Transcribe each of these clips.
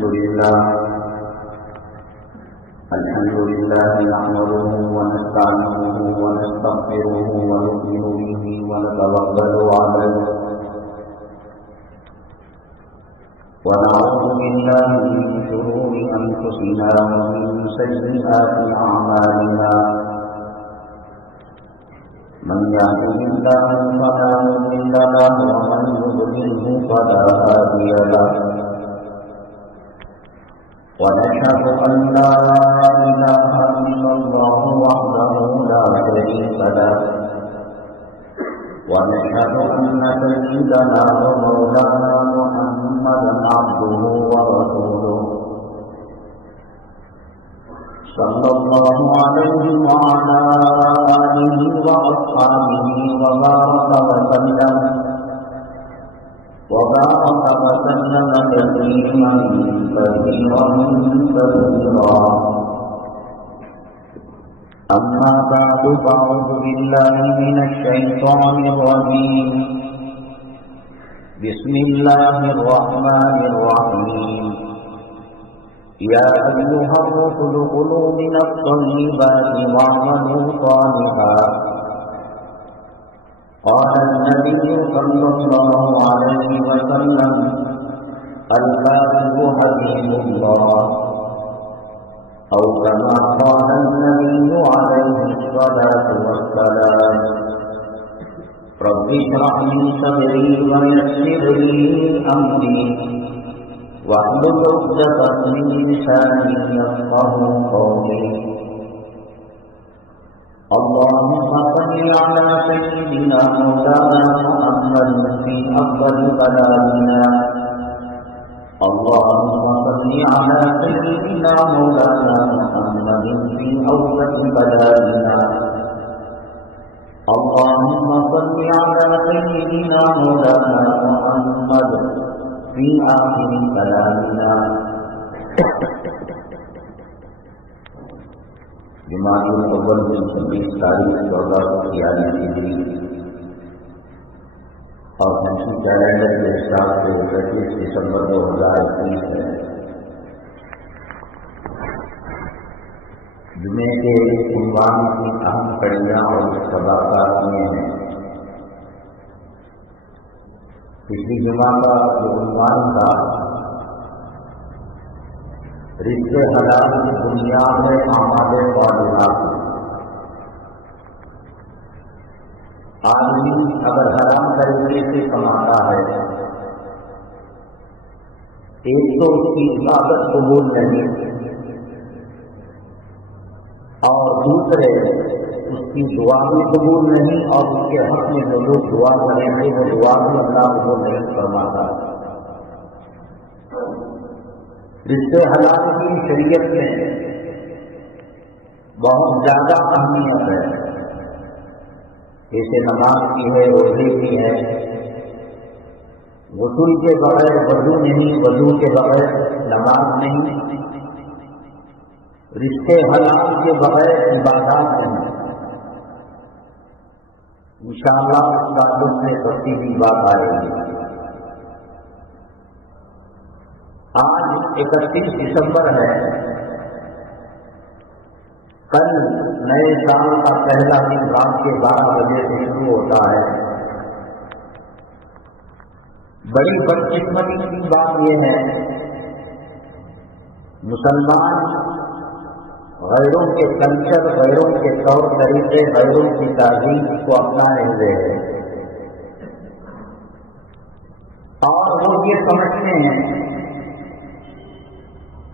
الحمد لله نحمده ونستعينه ونستغفره ونؤمن به ونتوكل عليه ونعوذ بالله من شرور أنفسنا ومن سيئات أعمالنا من يهده الله فلا مضل له ومن يضلله فلا هادي له ونشهد أن لا إله إلا الله وحده لا شريك له ونشهد أن سيدنا ومولانا محمدا عبده ورسوله صلى الله عليه وعلى آله وأصحابه وبارك وسلم تسليما كثيرا كثيرا أما بعد فأعوذ بالله من الشيطان الرجيم بسم الله الرحمن الرحيم يا أيها الرسل كلوا من الطيبات واعملوا صالحا قال النبي صلى الله عليه وسلم الكاتب حبيب الله أو كما قال النبي عليه الصلاة والسلام رب اشرح لي صدري ويسر لي أمري واحلل عقدة من لساني يفقهوا قولي اللهم صل على سيدنا مولانا محمد في أفضل كلامنا اللهم صل على سيدنا مولانا محمد في أوسط كلامنا اللهم صل على سيدنا مولانا محمد في آخر كلامنا جماعت الاول کی 26 تاریخ 1486 اور ہنسی کیلنڈر کے حساب سے 25 دسمبر 2021 ہے۔ جمعے کے عنوان کی اہم کڑیاں اور سباقات میں ہیں۔ پچھلی جمعہ کا جو عنوان تھا رشتے حلال کی بنیاد ہے اعمال صالحات۔ آدمی اگر حرام طریقے سے کماتا ہے ایک تو اس کی عبادت قبول نہیں اور دوسرے اس کی دعا بھی قبول نہیں اور اس کے حق میں جو لوگ دعا کریں گے وہ دعا بھی اللہ قبول نہیں فرماتا۔ رشتے حلال کی شریعت میں بہت زیادہ اہمیت ہے، جیسے نماز کی ہے، روزے کی ہے۔ غسل کے بغیر وضو نہیں، وضو کے بغیر نماز نہیں، رشتے حلال کے بغیر عبادات نہیں۔ انشاءاللہ اس تعلق میں بڑھتی ہوئی بات آئے گی۔ آج 31 دسمبر ہے، کل نئے سال کا پہلا دن رات کے 12 بجے سے شروع ہوتا ہے۔ بڑی بدقسمتی کی بات یہ ہے مسلمان غیروں کے کلچر، غیروں کے طور طریقے، غیروں کی تہذیب کو اپنائے ہوئے ہیں اور وہ یہ سمجھتے ہیں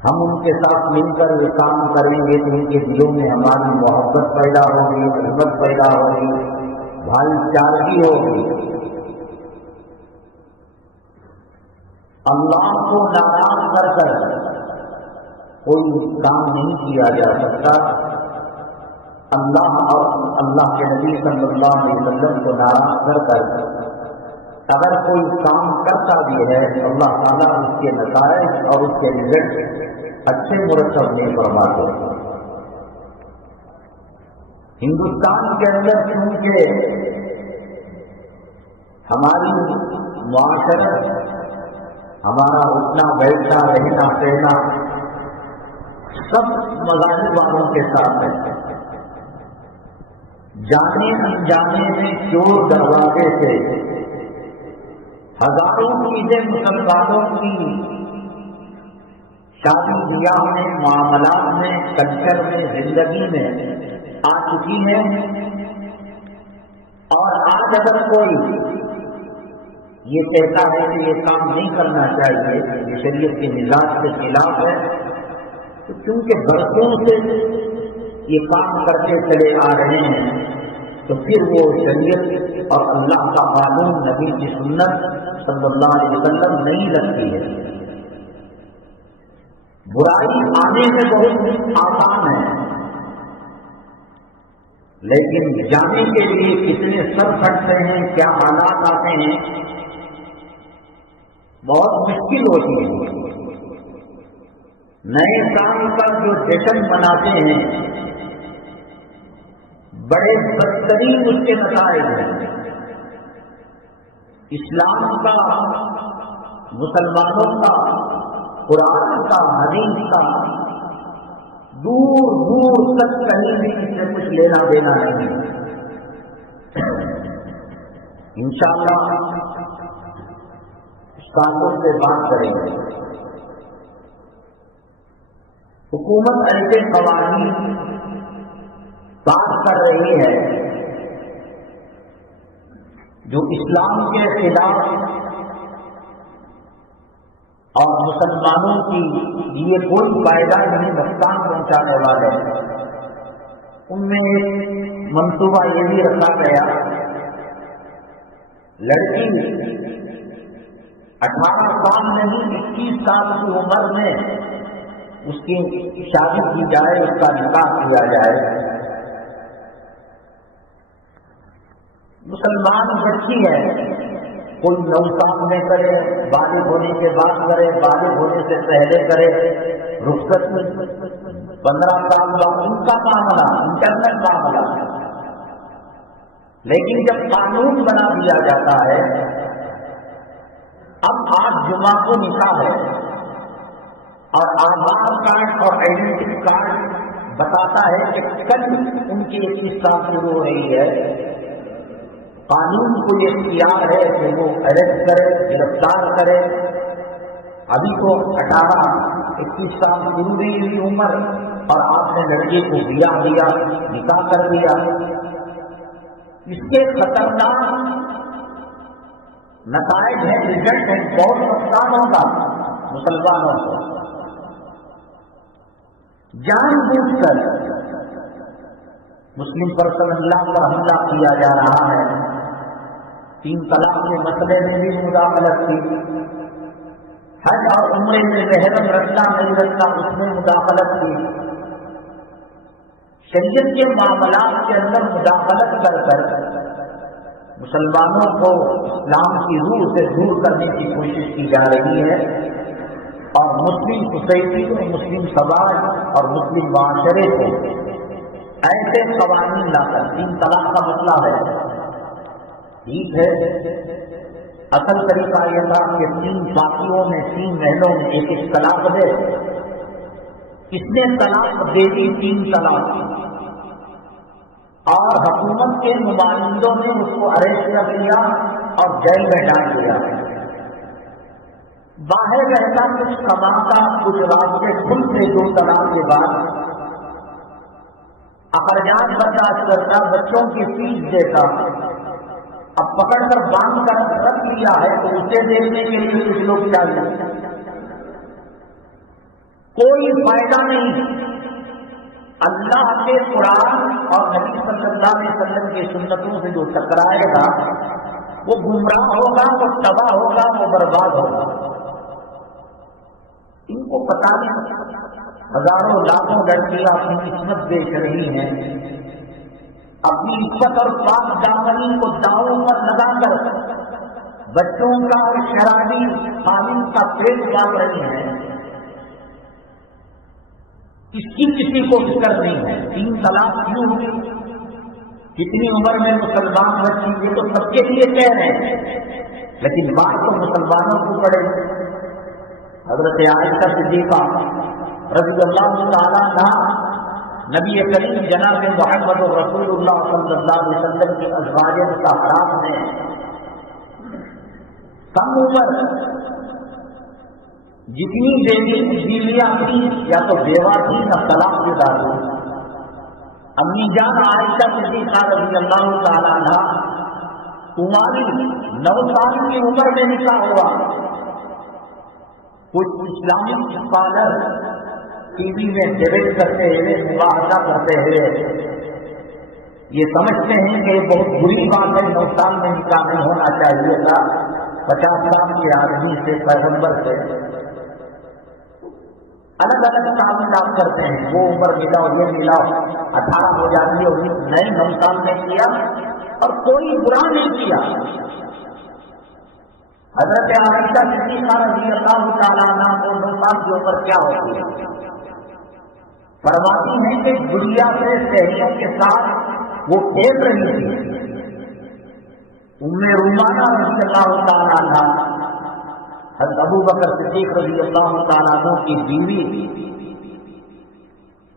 ہم ان کے ساتھ مل کر یہ کام کریں گے تو ان کے دلوں میں ہماری محبت پیدا ہوگی، محبت پیدا ہوگی، بھائی چارگی ہوگی۔ اللہ کو ناراض کر کر کوئی کام نہیں کیا جا سکتا۔ اللہ اور اللہ کے نبی صلی اللہ علیہ وسلم کو ناراض کر کر اگر کوئی کام کرتا بھی ہے تو اللہ تعالیٰ اس کے نتائج اور اس کے رزلٹ اچھے مرتب نہیں فرماتے۔ ہندوستان کے اندر چونکہ ہماری معاشرت ہمارا اٹھنا بیٹھنا رہنا سہنا سب مذاہب والوں کے ساتھ ہے. جانے انجانے میں چور دروازے سے ہزاروں چیزیں مسلمانوں کی شادی بیاہ میں، معاملات میں، کلچر میں، زندگی میں آ چکی ہے. اور آج اگر کوئی یہ کہتا ہے کہ یہ کام نہیں کرنا چاہیے، یہ شریعت کے مزاج کے خلاف ہے، تو کیونکہ برسوں سے یہ کام کرتے چلے آ رہے ہیں، تو پھر وہ شریعت اور اللہ کا قانون، نبی کی سنت صلی اللہ علیہ وسلم نہیں لگتی ہے. برائی آنے میں بہت آسان ہے، لیکن جانے کے لیے کتنے سر پھٹتے ہیں، کیا حالات آتے ہیں، بہت مشکل ہوتی ہے. نئے سال کا جو جشن مناتے ہیں، بڑے بدترین اس کے نتائج ہیں. اسلام کا، مسلمانوں کا، قرآن کا، حدیث کا دور دور تک کہیں بھی اس سے کچھ لینا دینا نہیں. انشاءاللہ استادوں سے بات کریں گے. حکومت ایسے قوانین بات کر رہی ہے جو اسلام کے خلاف اور مسلمانوں کی لیے کوئی فائدہ نہیں، نقصان پہنچانے والے. ان میں ایک منصوبہ یہ بھی رکھا گیا، لڑکی 18 سال نہیں 21 سال کی عمر میں اس کی شادی کی جائے، اس کا نکاح کیا جائے. مسلمان بچی ہے، کوئی 9 سال میں کرے، بالغ ہونے کے بعد کرے، بالغ ہونے سے پہلے کرے، رخصت 15 سال بعد، ان کا معاملہ انٹرنل معاملہ. لیکن جب قانون بنا دیا جاتا ہے، اب آج جمعہ کو نکاح ہے اور آدھار کارڈ اور آئیڈینٹی کارڈ بتاتا ہے کہ کل ان کی 21 سال شروع ہو رہی ہے. قانون کو یہ اختیار ہے کہ وہ اریسٹ کرے، گرفتار کرے. ابھی تو 18-21 سال شروع نہیں ہوئی عمر اور آپ نے لڑکے کو بیاہ دیا، نکاح کر دیا. اس کے خطرناک نتائج ہیں، رزلٹ ہیں، بہت نقصان ہوگا مسلمانوں کو. جان بوجھ کر مسلم پرسن اللہ پر حملہ کیا جا رہا ہے. 3 طلاق کے مسئلے میں بھی مداخلت کی، حج اور عمرے میں محرم رکھنا نہیں رکھنا اس میں مداخلت کی. شریعت کے معاملات کے اندر مداخلت کر کر مسلمانوں کو اسلام کی روح سے دور کرنے کی کوشش کی جا رہی ہے. اور مسلم سوسائٹی کو، مسلم سماج اور مسلم معاشرے کو ایسے قوانین لا کر 3 طلاق کا مسئلہ ہے. ٹھیک ہے، اصل طریقہ یہ تھا کہ 3 باقیوں میں 3 مہینوں میں ایک طلاق دے. اس نے طلاق دے دی 3 طلاق، اور حکومت کے نمائندوں نے اس کو اریسٹ کر لیا اور جیل میں ڈال دیا. باہر رہتا کچھ کماتا، کچھ راستے کھلتے 2 طلاق کے بعد، اخراجات برداشت کرتا، بچوں کی فیس دیتا. اب پکڑ کر باندھ کر رکھ لیا ہے تو اسے دیکھنے کے لیے کچھ لوگ چاہیے. کوئی فائدہ نہیں. اللہ کے قرآن اور نبی صلی اللہ علیہ وسلم کی سنتوں سے جو ٹکرائے گا وہ گمراہ ہوگا، وہ تباہ ہوگا، وہ برباد ہوگا. ان کو پتا نہیں، ہزاروں لاکھوں لڑکیاں اپنی قسمت بیچ رہی ہیں. اپنی عزت اور پاک دامنی کو داؤں پر لگا کر بچوں کا اور شرابی تعلیم کا پیٹ پال رہی ہیں. اس کی کسی کو فکر نہیں ہے. 3 طلاق کیوں ہوئی، کتنی عمر میں مسلمان بچی، یہ تو سب کے لیے کہہ رہے ہیں، لیکن بات تو مسلمانوں کو پڑے. حضرت عائشہ صدیقہ رضی اللہ تعالیٰ عنہا نبی کریم جناب محمد رسول اللہ صلی اللہ علیہ وسلم کی ازواج مطہرات میں کم عمر جتنی بیویاں تھیں یا تو بیوہ تھی نہ طلاق شدہ تھی. امی جان عائشہ صدیقہ رضی اللہ تعالیٰ عنہا کماری 9 سال کی عمر میں نکاح ہوا. کچھ اسلامک اسکالر ٹی وی میں ڈیبیٹ کرتے ہوئے مباحثہ کرتے ہوئے یہ سمجھتے ہیں کہ یہ بہت بری بات ہے، 9 سال میں نکاح نہیں ہونا چاہیے تھا 50 سال کے آدمی سے، پیغمبر سے. الگ الگ تعمیرات کرتے ہیں، وہ عمر ملاؤ یہ ملاؤ، 18 ہو جاتی ہے اور نئے 9 سال میں کیا اور کوئی برا نہیں کیا. حضرت عائشہ صدیقہ رضی اللہ تعالیٰ عنہ کو 9 سال کے اوپر کیا ہوتی ہے؟ فرماتی ہیں کہ گڑیا سے سہیلیوں کے ساتھ وہ کھیل رہی تھی. ام رومانہ رضی اللہ تعالیٰ عنہ حضرت ابو بکر صدیق رضی اللہ تعالیٰ عنہ کی بیوی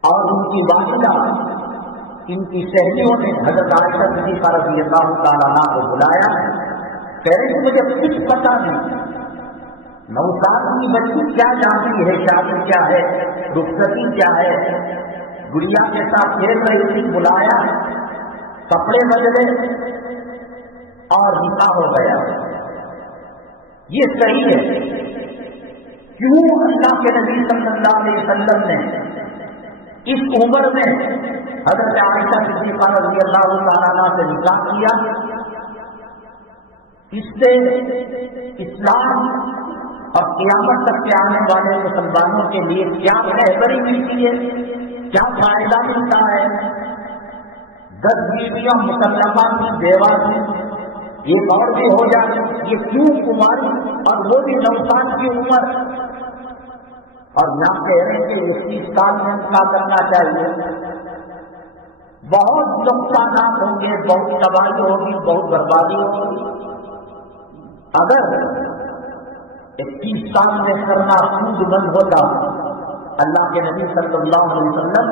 اور ان کی والدہ، ان کی سہیلیوں نے حضرت عائشہ صدیقہ رضی اللہ تعالیٰ عنہ کو بلایا. کہہ رہے مجھے کچھ پتا نہیں، 9 سال کی بچی کیا جانتی ہے، شادی کیا ہے، رخصتی کیا ہے. گڑیا کے ساتھ کھیل رہی تھی، بلایا، کپڑے بدلے اور نکاح ہو گیا. یہ صحیح ہے. کیوں اللہ کے نبی صلی اللہ علیہ وسلم نے اس عمر میں حضرت عائشہ صدیقہ رضی اللہ تعالیٰ عنہ سے نکاح کیا؟ اس سے اسلام اور قیامت تک کے آنے والے مسلمانوں کے لیے کیا رہبری ملتی ہے، کیا فائدہ ملتا ہے؟ 10 بیویاں مسلمہ کی بیوہ کی، ایک اور بھی ہو جائے، یہ کیوں کماری اور وہ بھی 9 سال کی عمر؟ اور یہاں کہہ رہے ہیں کہ 21 سال میں کیا کرنا چاہیے. بہت نقصانات ہوں گے، بہت تباہی ہوگی، بہت بربادی ہوگی. اگر 21 سال میں کرنا سود بند ہوتا، اللہ کے نبی صلی اللہ علیہ وسلم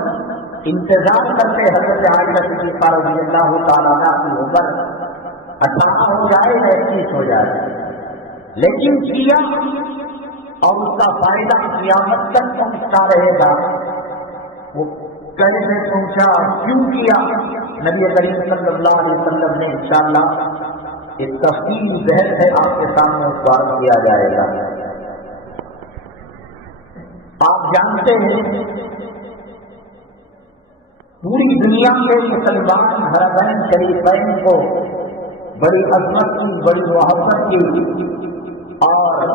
انتظار کرتے حضرت عائشہ صدیقہ رضی اللہ تعالیٰ عنہ کی عمر 18 ہو جائے یا 21 ہو جائے، لیکن کیا اور اس کا فائدہ قیامت تک پہنچتا رہے گا. وہ کہنے سے پوچھا کیوں کیا؟ نبی کریم صلی اللہ علیہ وسلم نے انشاءاللہ ایک تفصیل بحث ہے آپ کے سامنے سوال کیا جائے گا. آپ جانتے ہیں پوری دنیا کے مسلمان حرمین شریفین کو بڑی عظمت کی، بڑی محبت کی اور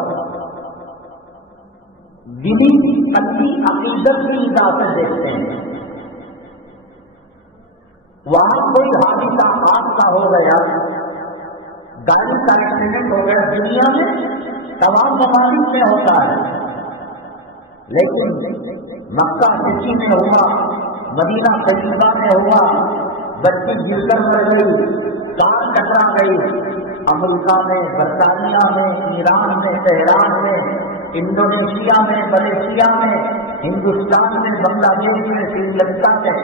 دینی قلبی عقیدت کی اجازت دیکھتے ہیں. وہاں کوئی حادثہ حادثہ ہو گیا، گاڑی کا ایکسیڈنٹ ہو گیا، دنیا میں تمام ممالک میں ہوتا ہے، لیکن مکہ سٹی میں ہوا، مدینہ طیبہ میں ہوا، بچی گر کر مر گئی، کار ٹکرا گئی. امریکہ میں، برطانیہ میں، ایران میں، تہران میں، انڈونیشیا میں، ملیشیا میں، ہندوستان میں، بنگلہ دیش میں، سری لنکا میں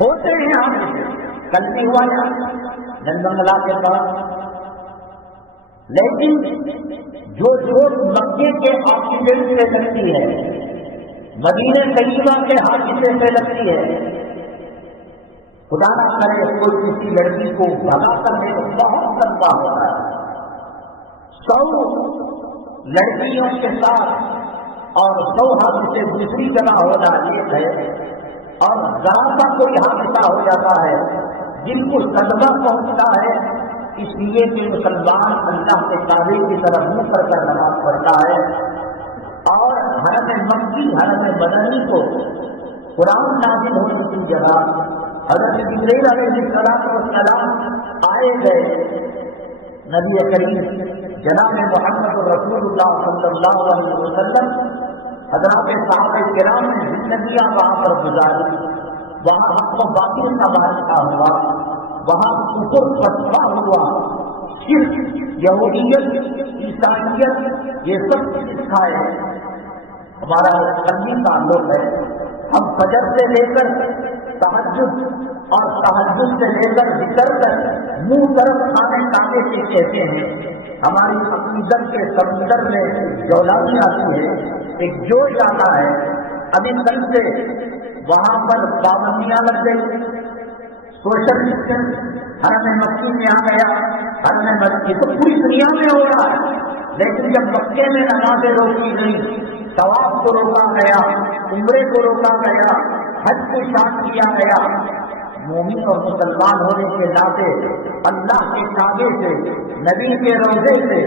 ہوتے ہیں. ہم کل بھی ہوا ہے نندنگلا کے پاس. لیکن جو مکے کے ایکسیڈنٹ سے لگتی ہے، مدینہ طیبہ کے حادثے سے لگتی ہے، خدا نہ کرے کوئی کسی لڑکی کو بھگا کرنے کو بہت لمبا ہوتا ہے. 100 لڑکیوں کے ساتھ اور 100 حادثے دوسری جگہ ہونا یہ ہے، اور ذرا سا کوئی حادثہ ہو جاتا ہے جن کو صدمہ پہنچتا ہے. اس لیے کہ مسلمان اللہ کے تابع کی طرف منہ کر کر نماز پڑھتا ہے اور حرم مکی، حرم مدنی کو قرآن نازل ہونے کی جگہ حضرت جبرائیل علیہ السلام آئے گئے. نبی کریم جناب محمد رسول اللہ صلی اللہ علیہ وسلم حضرات صحابہ کرام نے زندگیاں وہاں پر گزاری. وہاں حق و باطل کا معرکہ ہوا، وہاں کفر فتوا ہوا، شرک، یہودیت، عیسائیت یہ سب سکھائے. ہمارا قلبی تعلق ہے. ہم فجر سے لے کر تہجد اور تہجد سے لے کر ذکر تک منہ طرف کھانے کھانے سے کہتے ہیں. ہماری عقیدت کے سمندر میں جولانی آتی ہے، ایک جوش آتا ہے. ابھی کل سے وہاں پر پابندیاں لگ گئی، سوشل ڈسٹینس حرم مکی میں آ گیا. حرم مکی تو پوری دنیا میں ہو رہا ہے، لیکن جب مکے میں نمازیں روکی گئی، طواف کو روکا گیا، عمرے کو روکا گیا، حج کو شاد کیا گیا. مومن اور مسلمان ہونے کے ناطے اللہ کے کعبے سے، نبی کے روضے سے،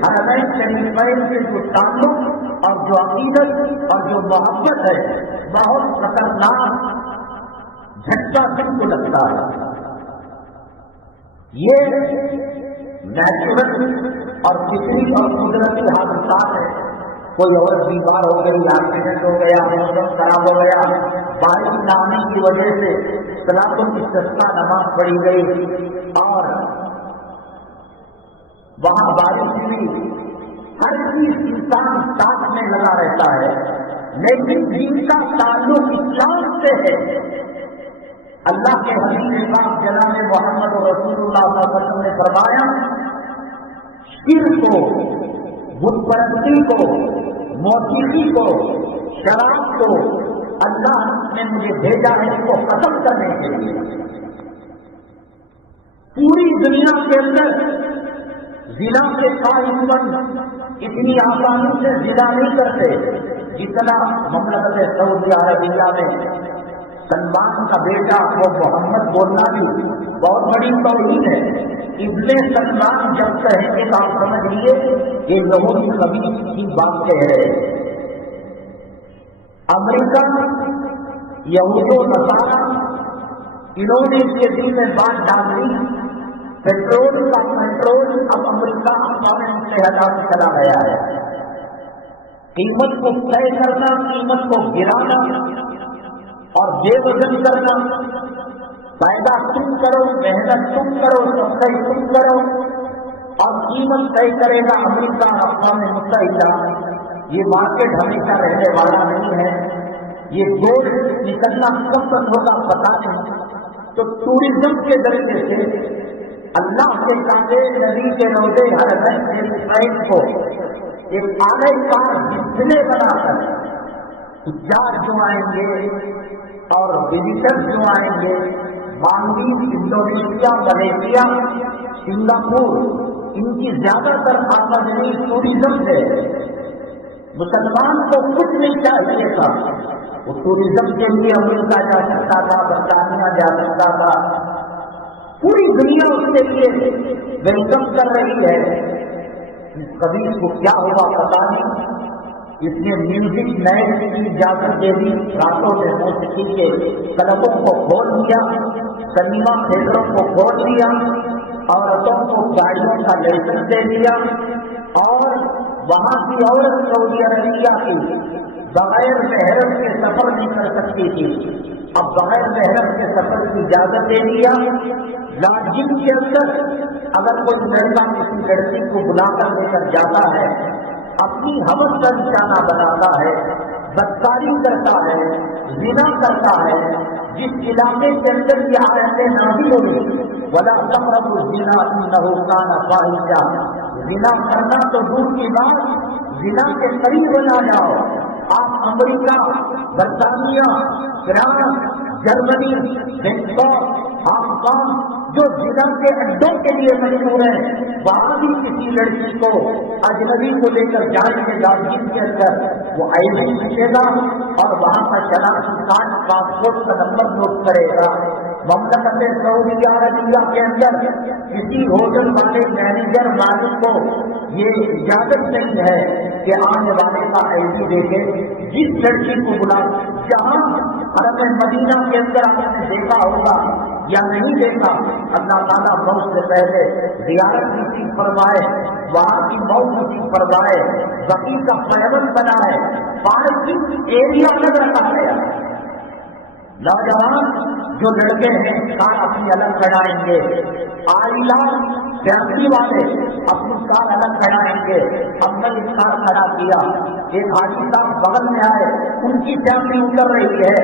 حرمین شریفین سے جو تعلق اور جو عقیدت اور جو محبت ہے، بہت خطرناک جھٹکا سب کو لگتا ہے. یہ نیچرل اور فطری اور قدرتی حادثات ہے. کوئی اور بیمار ہو گئی، ایکسیڈنٹ ہو گیا، موسم خراب ہو گیا، بارش نہ آنے کی وجہ سے صلاۃ الاستسقاء نماز پڑھی گئی اور وہاں بارش ہوئی. ہر چیز انسان ساتھ میں لگا رہتا ہے، لیکن جن کا تعلق اسلام سے ہے، اللہ کے حبیب پاک جناب محمد رسول اللہ صلی اللہ علیہ وسلم نے فرمایا، شرک کو، بت پرستی کو، موسیقی کو، شراب کو اللہ نے مجھے بھیجا ہے اس کو ختم کرنے کے لیے. پوری دنیا کے اندر زنا کے قائم اتنی آسانی سے زنا نہیں کرتے جتنا مملکت سعودی عربیہ میں سلمان کا بیٹا وہ محمد بولنا بھی بہت بڑی توہین ہے. ابن سلمان جب کہیں گے تو آپ سمجھ لیے یہ یہودی خبیث کی بات کہہ رہے ہیں. امریکہ، یہود و نصارہ، انہوں نے اس کے دل میں بات ڈال دی. پیٹرول کا کنٹرول اب امریکہ اقوام متحدہ سے چلا گیا ہے. قیمت کو طے کرنا، قیمت کو گرانا اور بے وزن کرنا، پیدا تم کرو، محنت تم کرو، صفائی تم کرو اور قیمت طے کرے گا امریکہ اور اقوام متحدہ. یہ مارکیٹ ہمیشہ رہنے والا نہیں ہے. یہ گوشت نکلنا کب تک ہوگا پتا نہیں. تو ٹورزم کے ذریعے سے اللہ کے کعبے، نبی کے روضے، حرمین شریفین کو ایک اعلی کار ڈسپلے بنا کر تجار جو آئیں گے اور وزٹر جو آئیں گے، مالدیپ، انڈونیشیا، ملیشیا، سنگاپور، ان کی زیادہ تر آمدنی ٹورزم سے. مسلمان کو کچھ نہیں چاہیے تھا، وہ ٹورزم کے لیے امریکہ جا سکتا تھا، برطانیہ جا سکتا تھا، پوری دنیا اس کے لیے ویلکم کر رہی ہے. کبھی اس کو کیا ہوا پتا نہیں. اس نے میوزک نائٹ کی اجازت دے دی، راتوں میں موسیقی کے کلبوں کو کھول دیا، سنیما تھیٹروں کو کھول دیا، عورتوں کو گاڑیوں کا لائسنس دے دیا اور وہاں کی عورت سعودی عربیہ کی بغیر محرم کے سفر نہیں کر سکتی تھی، اب بغیر محرم کے سفر کی اجازت دے دیا. لاڈجنگ کے اندر اگر کوئی لڑکا کسی لڑکی کو بلا کر لے کر جاتا ہے، اپنی حوث کا نشانہ بناتا ہے، بدکاری کرتا ہے، زنا کرتا ہے. جس علاقے کے اندر یہ آیتیں نازل ہوئی، وَلَا تَقْرَبُوا الزِّنَا إِنَّهُ كَانَ فَاحِشَةً، زنا کرنا تو دور کی بات، زنا کے قریب نہ جاؤ. آپ امریکہ، برطانیہ، France, Germany, Bangkok, Hong Kong جو زنا کے اڈوں کے لیے مشہور ہیں، وہاں بھی کسی لڑکی کو اجنبی کو لے کر جائیں گے لاڈجنگ کے اندر، وہ آئی ڈی پوچھے گا اور وہاں کا شناختی کارڈ، پاسپورٹ کا نمبر نوٹ کرے گا. مملکت سعودی عربیہ کے اندر کسی ہوٹل والے مینیجر مالک کو یہ اجازت نہیں ہے کہ آنے والے کا آئی ڈی دیکھے. جس لڑکی کو بلا، جہاں حرم مدینہ کے اندر آپ نے دیکھا ہوگا یا نہیں دیکھا، اللہ تعالیٰ موت سے پہلے زیارت نصیب فرمائے، وہاں کی موت نصیب فرمائے، بقی کا پیمن بنائے، پارکنگ ایریا الگ رکھا گیا. نوجوان جو لڑکے ہیں کار اپنی الگ کڑائیں گے، آئلہ فیملی والے اپنی کار الگ کڑائیں گے. اب میں ایک کار کھڑا کیا، ایک حاجی صاحب بغل میں آئے، ان کی فیملی اتر رہی ہے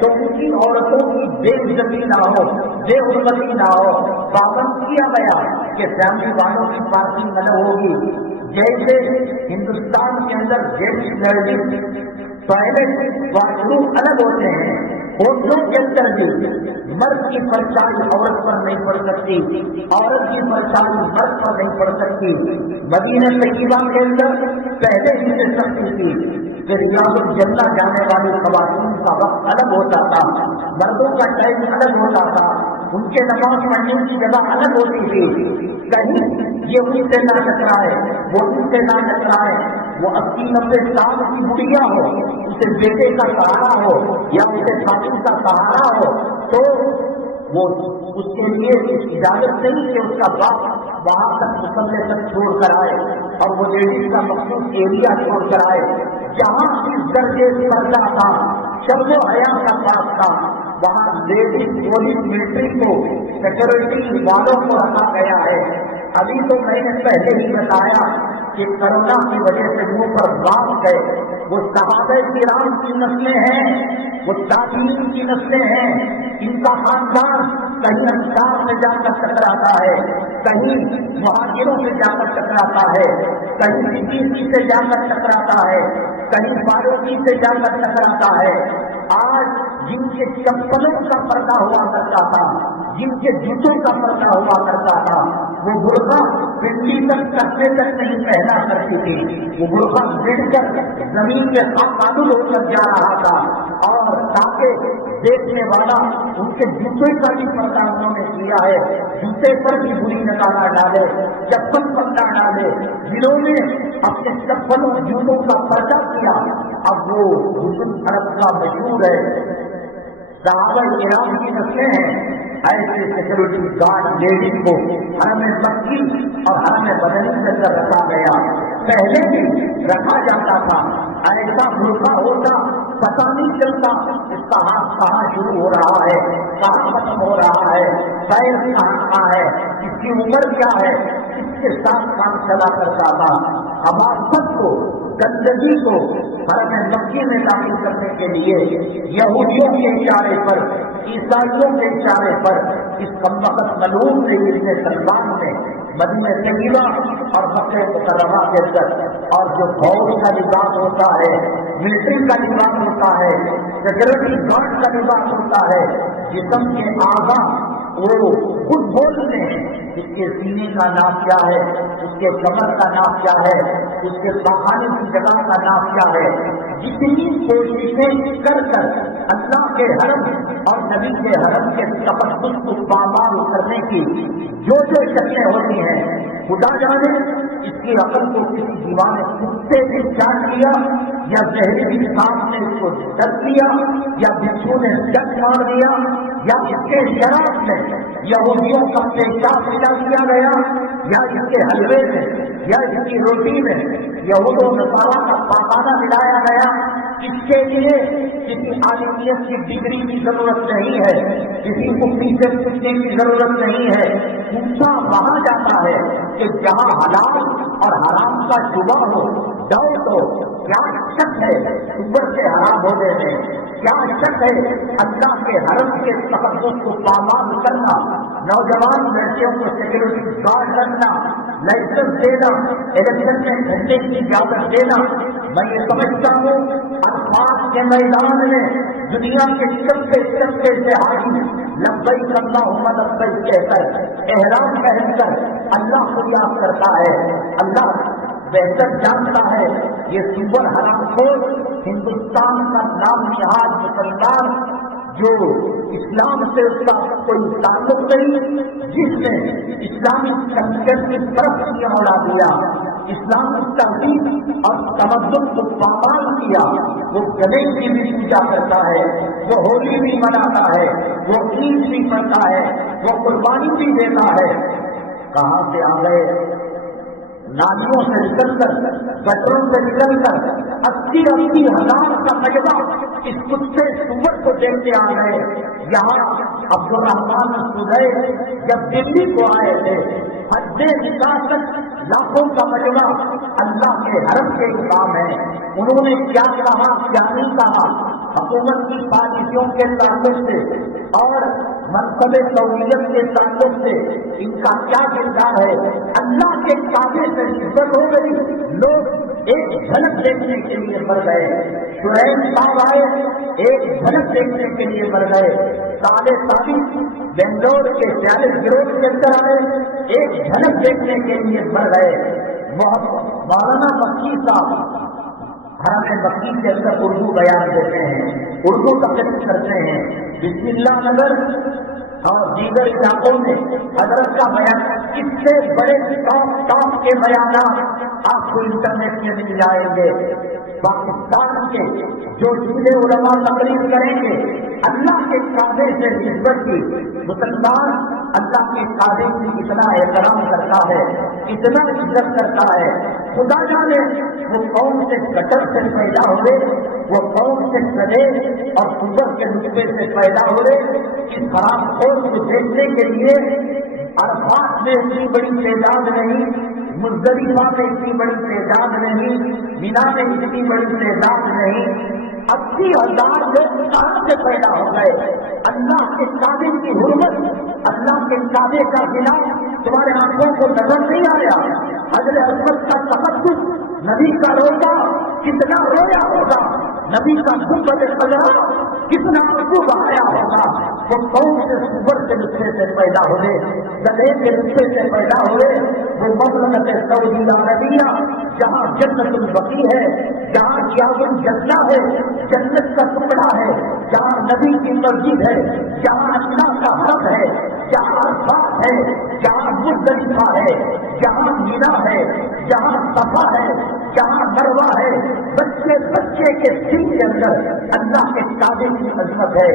تو ان کی عورتوں کی بے عزتی نہ ہو، بے حرمتی نہ ہو، پابند کیا گیا کہ فیملی والوں کی پارکنگ الگ ہوگی. جیسے ہندوستان کے اندر جیسے لیڈیز ٹوائلٹ واش روم الگ ہوتے ہیں، ہوٹلوں کے اندر بھی مرد کی پرچھائی عورت پر نہیں پڑ سکتی، عورت کی پرچھائی مرد پر نہیں پڑ سکتی. مدینہ طیبہ کے اندر پہلے ہی سے سختی تھی کہ ریاض الجنہ جانے والی خواتین کا وقت الگ ہوتا تھا، مردوں کا ٹائم الگ ہوتا تھا، ان کے نماز پڑھنے کی جگہ الگ ہوتی تھی. کہیں یہ ان سے نہ ٹکرائے، وہ ان سے نہ ٹکرائے. وہ 80-90 سال کی بڑھیا ہو، اسے بیٹے کا سہارا ہو یا اسے خاتون کا سہارا ہو تو وہ اس کے لیے اجازت نہیں کہ اس کا باپ وہاں تک مسلح تک چھوڑ کر آئے اور وہ لیڈیز کا مخصوص ایریا چھوڑ کر آئے. جہاں اس درجے پردہ تھا، شرم و حیا کا پاس تھا، وہاں لیڈیز پولیس ملٹری کو سیکورٹی والوں کو رکھا گیا ہے. ابھی تو میں نے پہلے ہی بتایا کہ کرونا کی وجہ سے منہ پر بات گئے. وہ صحابہ کرام کی نسلیں ہیں، وہ تابعین کی نسلیں ہیں. ان کا خاندان کہیں انصار میں جا کر ٹکراتا ہے، کہیں مہاجروں سے جا کر ٹکراتا ہے، کہیں صدیقی سے جا کر ٹکراتا ہے، کہیں فاروقی سے جا کر ٹکراتا ہے. آج جن کے چپلوں کا پردہ ہوا کرتا تھا، جن کے جوتوں کا پردہ ہوا کرتا تھا، وہ برقع پنڈلی تک کرنے تک نہیں پہنا کرتی تھی. وہ برقع گر کر زمین کے قابل ہو کر جا رہا تھا اور تاکہ دیکھنے والا ان کے جوتے کا بھی پردہ انہوں نے کیا ہے، جوتے پر بھی بری نگاہ نہ ڈالے، چپل پر نہ ڈالے. جنہوں نے اپنے چپلوں جوتوں کا پردہ کیا اب وہ حسن عرب کا مشہور ہے. صحابہ کرام کی نسلیں ہیں. ایسے سیکورٹی گارڈ لیڈیز کو حرم مکی اور حرم مدنی کے اندر رکھا گیا. پہلے بھی رکھا جاتا تھا، ایسا برقع ہوتا پتہ نہیں چلتا اس کا ہاتھ کہاں شروع ہو رہا ہے، کہاں ختم ہو رہا ہے، پیر کہاں ہے، اس کی عمر کیا ہے. اس کے ساتھ کام چلا کرتا تھا. حماقت کو، گندگی کو حرم مکی میں داخل کرنے کے لیے یہودیوں کے اشارے پر، عیسائیوں کے اشارے پر اس کمبخت ملعون نے ابن سلمان نے مدینہ طیبہ اور مکہ مکرمہ کے اندر اور جو فوج کا لباس ہوتا ہے، ملٹری کا لباس ہوتا ہے، سیکورٹی گارڈ کا لباس ہوتا ہے، جسم کے اعضاء وہ خود بولتے ہیں اس کے سینے کا نام کیا ہے، اس کے کمر کا نام کیا ہے، اس کے پاخانے کی جگہ کا نام کیا ہے. جتنی کوششیں کر کر اللہ کے حرم اور نبی کے حرم کے تقدس کو پامال کرنے کی جو شکلیں ہوتی ہیں، خدا جانے اس کی عقل کو کسی دیوانے کتے نے چاٹ کیا یا زہریلی سانپ نے اس کو ڈر دیا یا بچھو نے ڈک مار دیا یا اس کے شراب میں یہودیوں کا پیشاب ملا دیا گیا یا اس کے حلوے میں یا اس کی روٹی میں یہود و نصارہ کا پاخانہ ملایا گیا. اس کے لیے کسی عالمیت کی ڈگری کی ضرورت نہیں ہے، کسی مفتی سے پوچھنے کی ضرورت نہیں ہے. پوچھا وہاں جاتا ہے کہ جہاں حلال اور حرام کا شبہ ہو، ڈاؤٹ ہو. کیا شک ہے اوپر سے حرام ہونے میں، کیا شک ہے اللہ کے حرم کے تقدس کو پامال کرنا، نوجوان لڑکیوں کو سیکورٹی گارڈ رکھنا، لائسنس دینا، الیکشن میں جھنڈے کی اجازت دینا. میں یہ سمجھتا ہوں الفاظ کے میدان میں دنیا کے چپے چپے سے حاجی لبیک اللہم لبیک کہہ کر احرام پہن کر اللہ کو یاد کرتا ہے. اللہ بہتر جانتا ہے یہ سپر حرام خور ہندوستان کا نام نہاد مسلمان جو اسلام سے اس کا کوئی تعلق نہیں، جس نے اسلامی کلچر کی طرف سے اڑا دیا، اسلامی تہذیب اور تمدن کو پامال کیا. وہ گنیش کی بھی پوجا کرتا ہے، وہ ہولی بھی مناتا ہے، وہ عید بھی پڑھتا ہے، وہ قربانی بھی دیتا ہے. کہاں سے آ گئے؟ نالیوں سے نکل کر، گٹروں سے نکل کر 80,000 کا مجمع اس کتے سور کو دیکھتے آ گئے. یہاں عبد الرحمان سدیس جب دلی کو آئے تھے، حج نکاح تک لاکھوں کا مجمع اللہ کے حرم کے امام ہے، انہوں نے کیا کہا کیا نہیں کہا، حکومت کی پالیسیوں کے تعلق سے اور منصب سہولیت کے تعلق سے ان کا کیا کردار ہے، اللہ کے کعبے سے نسبت ہو گئی، لوگ ایک جھلک دیکھنے کے لیے مر گئے، شعیب صاحب آئے ایک جھلک دیکھنے کے لیے مر گئے، سالے سابی بنگلور کے 40 گروہ کے اندر آئے ایک جھلک دیکھنے کے لیے مر گئے، مولانا مکی صاحب حرم مکی کے اندر اردو بیان دیتے ہیں، اردو تقریر کرتے ہیں، بسم اللہ نگر اور دیگر علاقوں میں حضرت کا بیان، اس سے بڑے ٹاپ کے بیانات آپ کو انٹرنیٹ میں مل جائیں گے۔ پاکستان کے جو جھوٹے علماء تقریر کریں گے اللہ کے کعبے سے نسبت کی، مسلمان اللہ کے کعبے کی اتنا احترام کرتا ہے، اتنا عزت کرتا ہے، خدا جانے وہ قوم سے گٹر سے پیدا ہوئے، وہ قوم سے سڑے اور سور کے نسبے سے پیدا ہوئے، اس حرام خور کو دیکھنے کے لیے عرفات میں اتنی بڑی تعداد نہیں، مزدلفہ میں اتنی بڑی تعداد نہیں، مینا میں اتنی بڑی تعداد نہیں، 80,000 لوگ کہاں سے پیدا ہو گئے؟ اللہ کے کعبے کی حرمت، اللہ کے کعبے کا غنا تمہارے آنکھوں کو نظر نہیں آیا؟ حضرت عظمت کا تقدس، نبی کا روزہ کتنا رویا ہوگا، نبی کا گنبد خزرہ کتنا آنسو بہایا ہوگا، وہ قوم سے سور کے نسخے سے پیدا ہوئے، گدھے کے نسخے سے پیدا ہوئے، وہ مملکت سعودی عربیہ جہاں جنت البقیع ہے، جہاں رياض الجنہ ہے، جنت کا ٹکڑا ہے، جہاں نبی کی مسجد ہے، جہاں اللہ کا حرم ہے، جہاں عرفات ہے، جہاں مزدلفہ ہے، جہاں مینا ہے، جہاں صفا ہے، جہاں مروہ ہے، بچے بچے کے دل کے اندر اللہ کے کعبے کی عظمت ہے،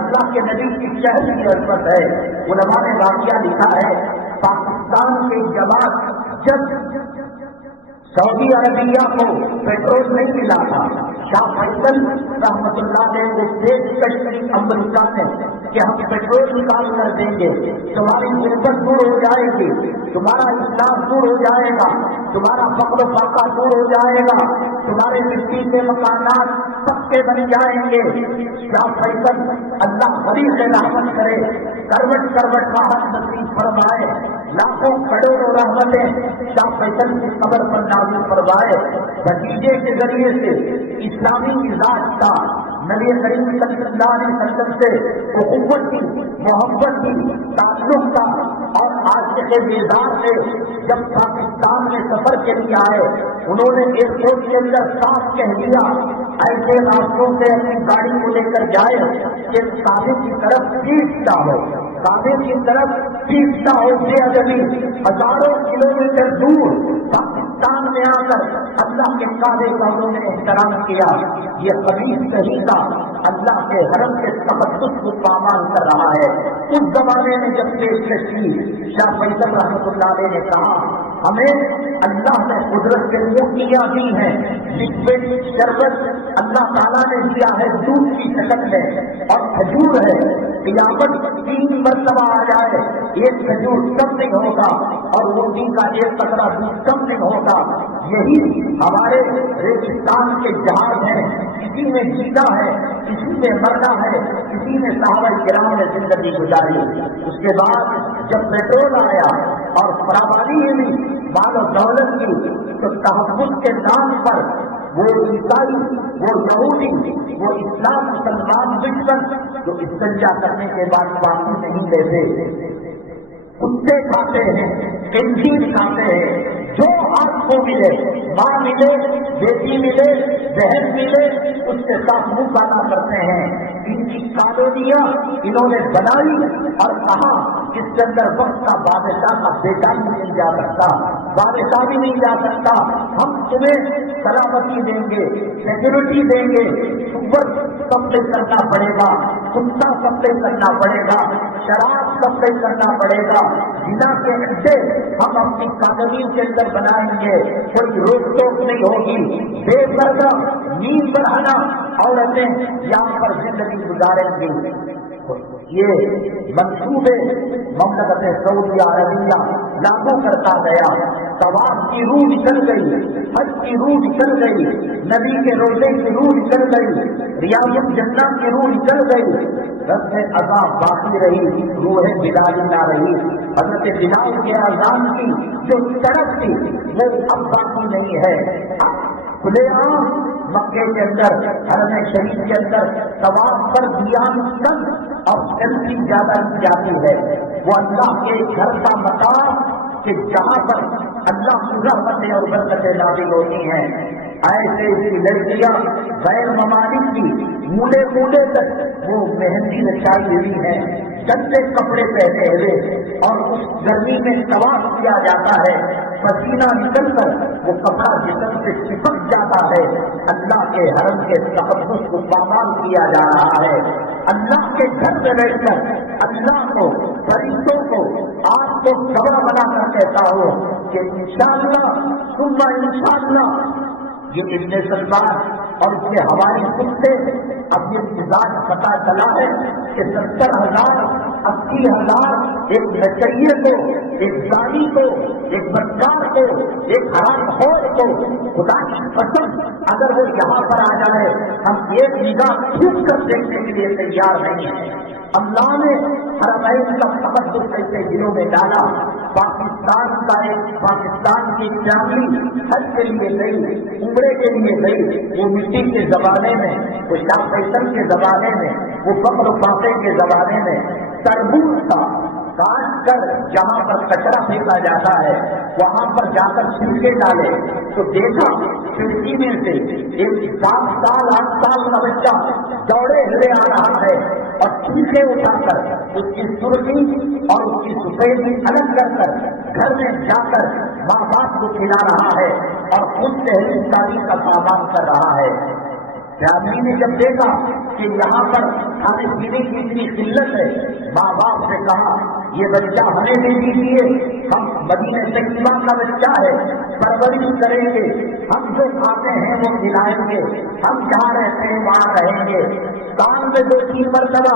اللہ کے نبی کی شہر کی عظمت ہے۔ علماء نے واقعہ لکھا ہے، پاکستان کے جماعت جب سعودی عربیہ کو پیٹرول نہیں ملا تھا، شاہ فیصل رحمت اللہ نے وہ پیشکش کی امریکہ میں کہ ہم پیٹرول نکال کر دیں گے، تمہاری غربت دور ہو جائے گی، تمہارا اسلام دور ہو جائے گا، تمہارا فقر فاقہ دور ہو جائے گا، تمہارے مٹی کے مکانات پکے بن جائیں گے۔ شاہ فیصل اللہ غریب رحمت کرے، کروٹ کروٹ راحت نصیب فرمائے، لاکھوں کروڑوں رحمتیں شاہ فیصل کی قبر پر نازل فرمائے۔ بھتیجے کے ذریعے سے اسلامی مزاج کا، نبی کریم صلی اللہ علیہ وسلم سے اخوت کی، محبت کی، تعلق کا، اور آج کے بیدار سے جب پاکستان میں سفر کے لیے آئے، انہوں نے ایئرپورٹ کے اندر صاف کہہ دیا ایسے راستوں سے اپنی گاڑی کو لے کر جائے کہ کعبے کی طرف پیچھتا ہو، کعبے کی طرف پیچھتا ہو، بے ادبی ہزاروں کلومیٹر دور پاکستان میں آ کر اللہ کے کعبے کا انہوں نے احترام کیا۔ یہ خبیث طریقہ اللہ کے حرم کے تقدس کو پامال کر رہا ہے۔ اس زمانے میں جب پیشکش کی، شاہ فیصل رحمۃ اللہ علیہ نے کہا ہمیں اللہ نے قدرت کے موتیاں دی ہیں، لکوڈ شربت اللہ تعالیٰ نے دیا ہے دودھ کی شکل میں، اور کھجور ہے، قیامت 3 مرتبہ آ جائے ایک کھجور کم نہیں ہوگا اور روٹی کا ایک قطرہ دودھ کم نہیں ہوگا۔ یہی ہمارے ریگستان کے جہاز ہیں، کسی میں جینا ہے، کسی میں مرنا ہے، کسی نے صحابہ کرام نے زندگی گزاری۔ اس کے بعد جب پیٹرول آیا اور برابری ہوئی مال و دولت کی، تو تحفظ کے نام پر وہ عیسائی، وہ یہودی، وہ اسلام مسلمان دشمن جو استنجا کرنے کے بعد پانی نہیں لیتے، کتے کھاتے ہیں، کنجین کھاتے ہیں، جو ہاتھ کو ملے، ماں ملے، بیٹی ملے، بہن ملے، اس کے ساتھ منہ کانا کرتے ہیں۔ ان کی کالونیاں انہوں نے بنائی اور کہا اس کے اندر وقت کا بادشاہ کا بیٹا بھی نہیں جا سکتا، بادشاہ بھی نہیں جا سکتا، ہم تمہیں سلامتی دیں گے، سیکورٹی دیں گے، سور سپلائی کرنا پڑے گا، کتا سپلائی کرنا پڑے گا، شراب سپلائی کرنا پڑے گا، زنا کے اڈے ہم اپنی کالونی کے اندر بنائیں گے، کوئی روک ٹوک نہیں ہوگی، بے پردہ نیند بڑھانا عورتیں یہاں پر زندگی گزاریں گی۔ یہ منصوبے مملکت سعودیہ عربیہ لاگو کرتا گیا، طواف کی روح نکل گئی، حج کی روح نکل گئی، نبی کے روزے کی روح نکل گئی، ریاض الجنہ کی روح نکل گئی، رسم ادا باقی رہی، روح بلال نہ رہی۔ حضرت بلال کے اذان کی جو طرف تھی وہ اب باقی نہیں ہے۔ اب کھلے عام مکے کے اندر، حرم شریف کے اندر طواف پر دیان کم اور سیلفی زیادہ کی جاتی ہے۔ وہ اللہ کے گھر کا مقام کہ جہاں پر اللہ کی رحمتیں اور برکتیں نازل ہوتی ہیں، ایسے ہی لڑکیاں غیر ممالک کی مولے مولے تک وہ مہندی رچائی ہوئی ہے، گندے کپڑے پہنے ہوئے، اور اس گرمی میں طواف کیا جاتا ہے، پسینہ نکل کر وہ کپڑا جسم سے چپک جاتا ہے۔ اللہ کے حرم کے تقدس کو پامال کیا جا رہا ہے۔ اللہ کے گھر میں بیٹھ کر اللہ کو، فرشتوں کو، آپ کو گواہ بنا کر کہتا ہوں کہ انشاءاللہ ثم انشاءاللہ یہ ابن سلمان اور اس کے حوالی خود سے اب یہ مزاج پتا چلا ہے کہ 70,000 80,000 ایک نچیے کو، ایک زانی کو، ایک بدکار کو، ایک حرام خور کو خدا کی قسم اگر وہ یہاں پر آ جائے ہم ایک نگاہ کھینچ کر دیکھنے کے لیے تیار نہیں ہیں۔ اللہ نے حرمین کا تقدس ایسے دلوں میں ڈالا۔ پاکستان کی فیملی حج کے لیے گئی، عمرے کے لیے گئی، وہ مٹی کے زمانے میں، وہ شاہ فیصل کے زمانے میں، وہ فخر فاقے کے زمانے میں تربوز کا کاٹ کر جہاں پر کچرا پھینکا جاتا ہے وہاں پر جا کر چھلکے ڈالے تو دیکھا کھڑکی میں سے ایک 7 سال 8 سال کا بچہ دوڑے ہوئے آ رہا ہے اور چھلکے اٹھا کر اس کی سرخی اور اس کی سفیدی الگ کر کر گھر میں جا کر ماں باپ کو کھلا رہا ہے اور خود تحریر تعلیم کا سامان کر رہا ہے۔ فیملی نے جب دیکھا کہ یہاں پر کھانے پینے کی اتنی قلت ہے، ماں باپ سے کہا یہ بچہ ہمیں دے دیجیے، ہم مدینہ طیبہ کا بچہ ہے، پرورش کریں گے، ہم جو کھاتے ہیں وہ کھلائیں گے، ہم جہاں رہتے ہیں وہاں رہیں گے، سال میں 2-3 مرتبہ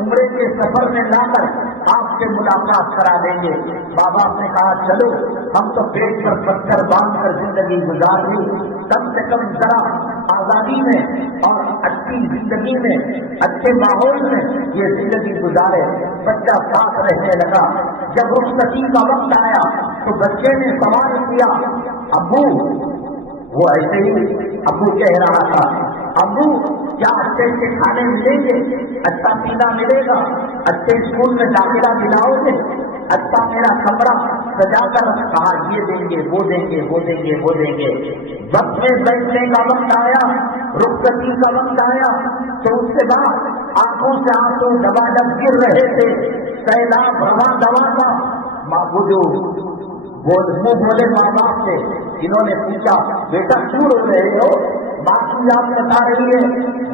عمرے کے سفر میں لا کر آپ سے ملاقات کرا دیں گے۔ ماں باپ نے کہا چلو ہم تو پیٹ پر پتھر باندھ کر زندگی گزار لی، کم سے کم ذرا آزادی میں اور اچھی زندگی میں، اچھے ماحول میں یہ زندگی گزارے۔ بچہ ساتھ رہنے لگا۔ جب رخصتی کا وقت آیا تو بچے نے سوال کیا ابو، وہ ایسے ہی ابو کہہ رہا تھا ابو کیا اچھے سے کھانے ملیں گے، اچھا پینا ملے گا، اچھے اسکول میں داخلہ دلاؤ گے، اچھا میرا کمرہ سجا کر کہا یہ دیں گے وہ دیں گے وہ دیں گے وہ دیں گے۔ وقت میں بیٹھنے کا وقت آیا، رخصتی کا وقت آیا تو اس کے بعد آنکھوں سے آنسو دبا دب گر رہے تھے، سیلاب رواں دوا تھا۔ منہ بولے ماں باپ سے، انہوں نے پوچھا بیٹا کیوں رو رہے ہو؟ ماں کی یاد بتا رہی ہے،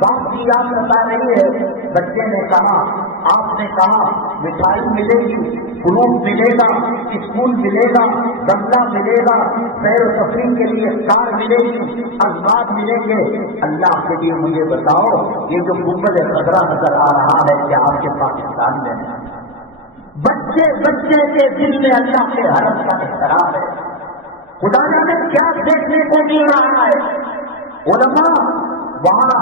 باپ کی یاد بتا رہی ہے۔ بچے نے کہا آپ نے کہا مٹھائی ملے گی، فروٹ ملے گا، اسکول ملے گا، بنگلہ ملے گا، سیر و تفریح کے لیے کار ملے گی، اسباب ملیں گے۔ اللہ کے لیے مجھے بتاؤ یہ جو گنبد خضرا نظر آ رہا ہے کیا آپ کے پاکستان میں ہے؟ بچے کے دل میں اللہ کے حرم کا احترام ہے۔ خدا جانے کیا دیکھنے کو مل رہا ہے۔ علماء وہاں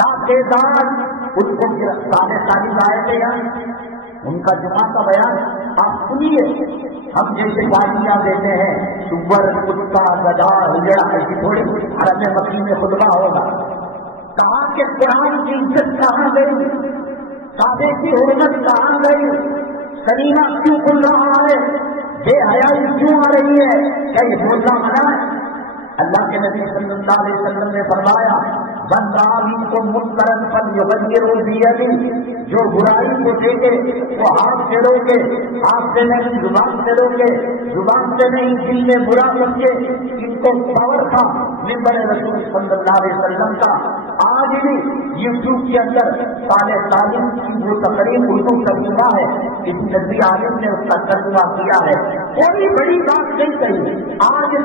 لاقیدان ان کو طالب آئے تھے، ان کا جمعہ کا بیان آپ سنیے۔ ہم جیسے گالیاں دیتے ہیں سور کتا گدھا ہجڑا، ایسی تھوڑی حرم مکی میں خطبہ ہوگا۔ کہاں کہ قرآن کی عزت کہاں گئی، کعبے کی حرمت کہاں گئی، کریمہ کیوں کھل رہا ہے، بے حیائی کیوں آ رہی ہے؟ کیا یہ بولنا منع ہے؟ اللہ کے نبی صلی اللہ علیہ وسلم نے فرمایا من رأى منكم منکرا فلیغیرہ بیدہ، جو برائی کو دیکھے وہ ہاتھ سے روکے، ہاتھ سے نہیں زبان سے روکے، زبان سے نہیں دل میں برا سمجھے۔ ان کو پاور تھا منبر رسول صلی اللہ علیہ وسلم کا۔ آج بھی یوٹیوب کے اندر صالح تعلیم کی وہ تقریب اردو ترجمہ ہے، کسی نبی عالم نے اس کا ترجمہ کیا ہے، کوئی بڑی بات نہیں کہی۔ آج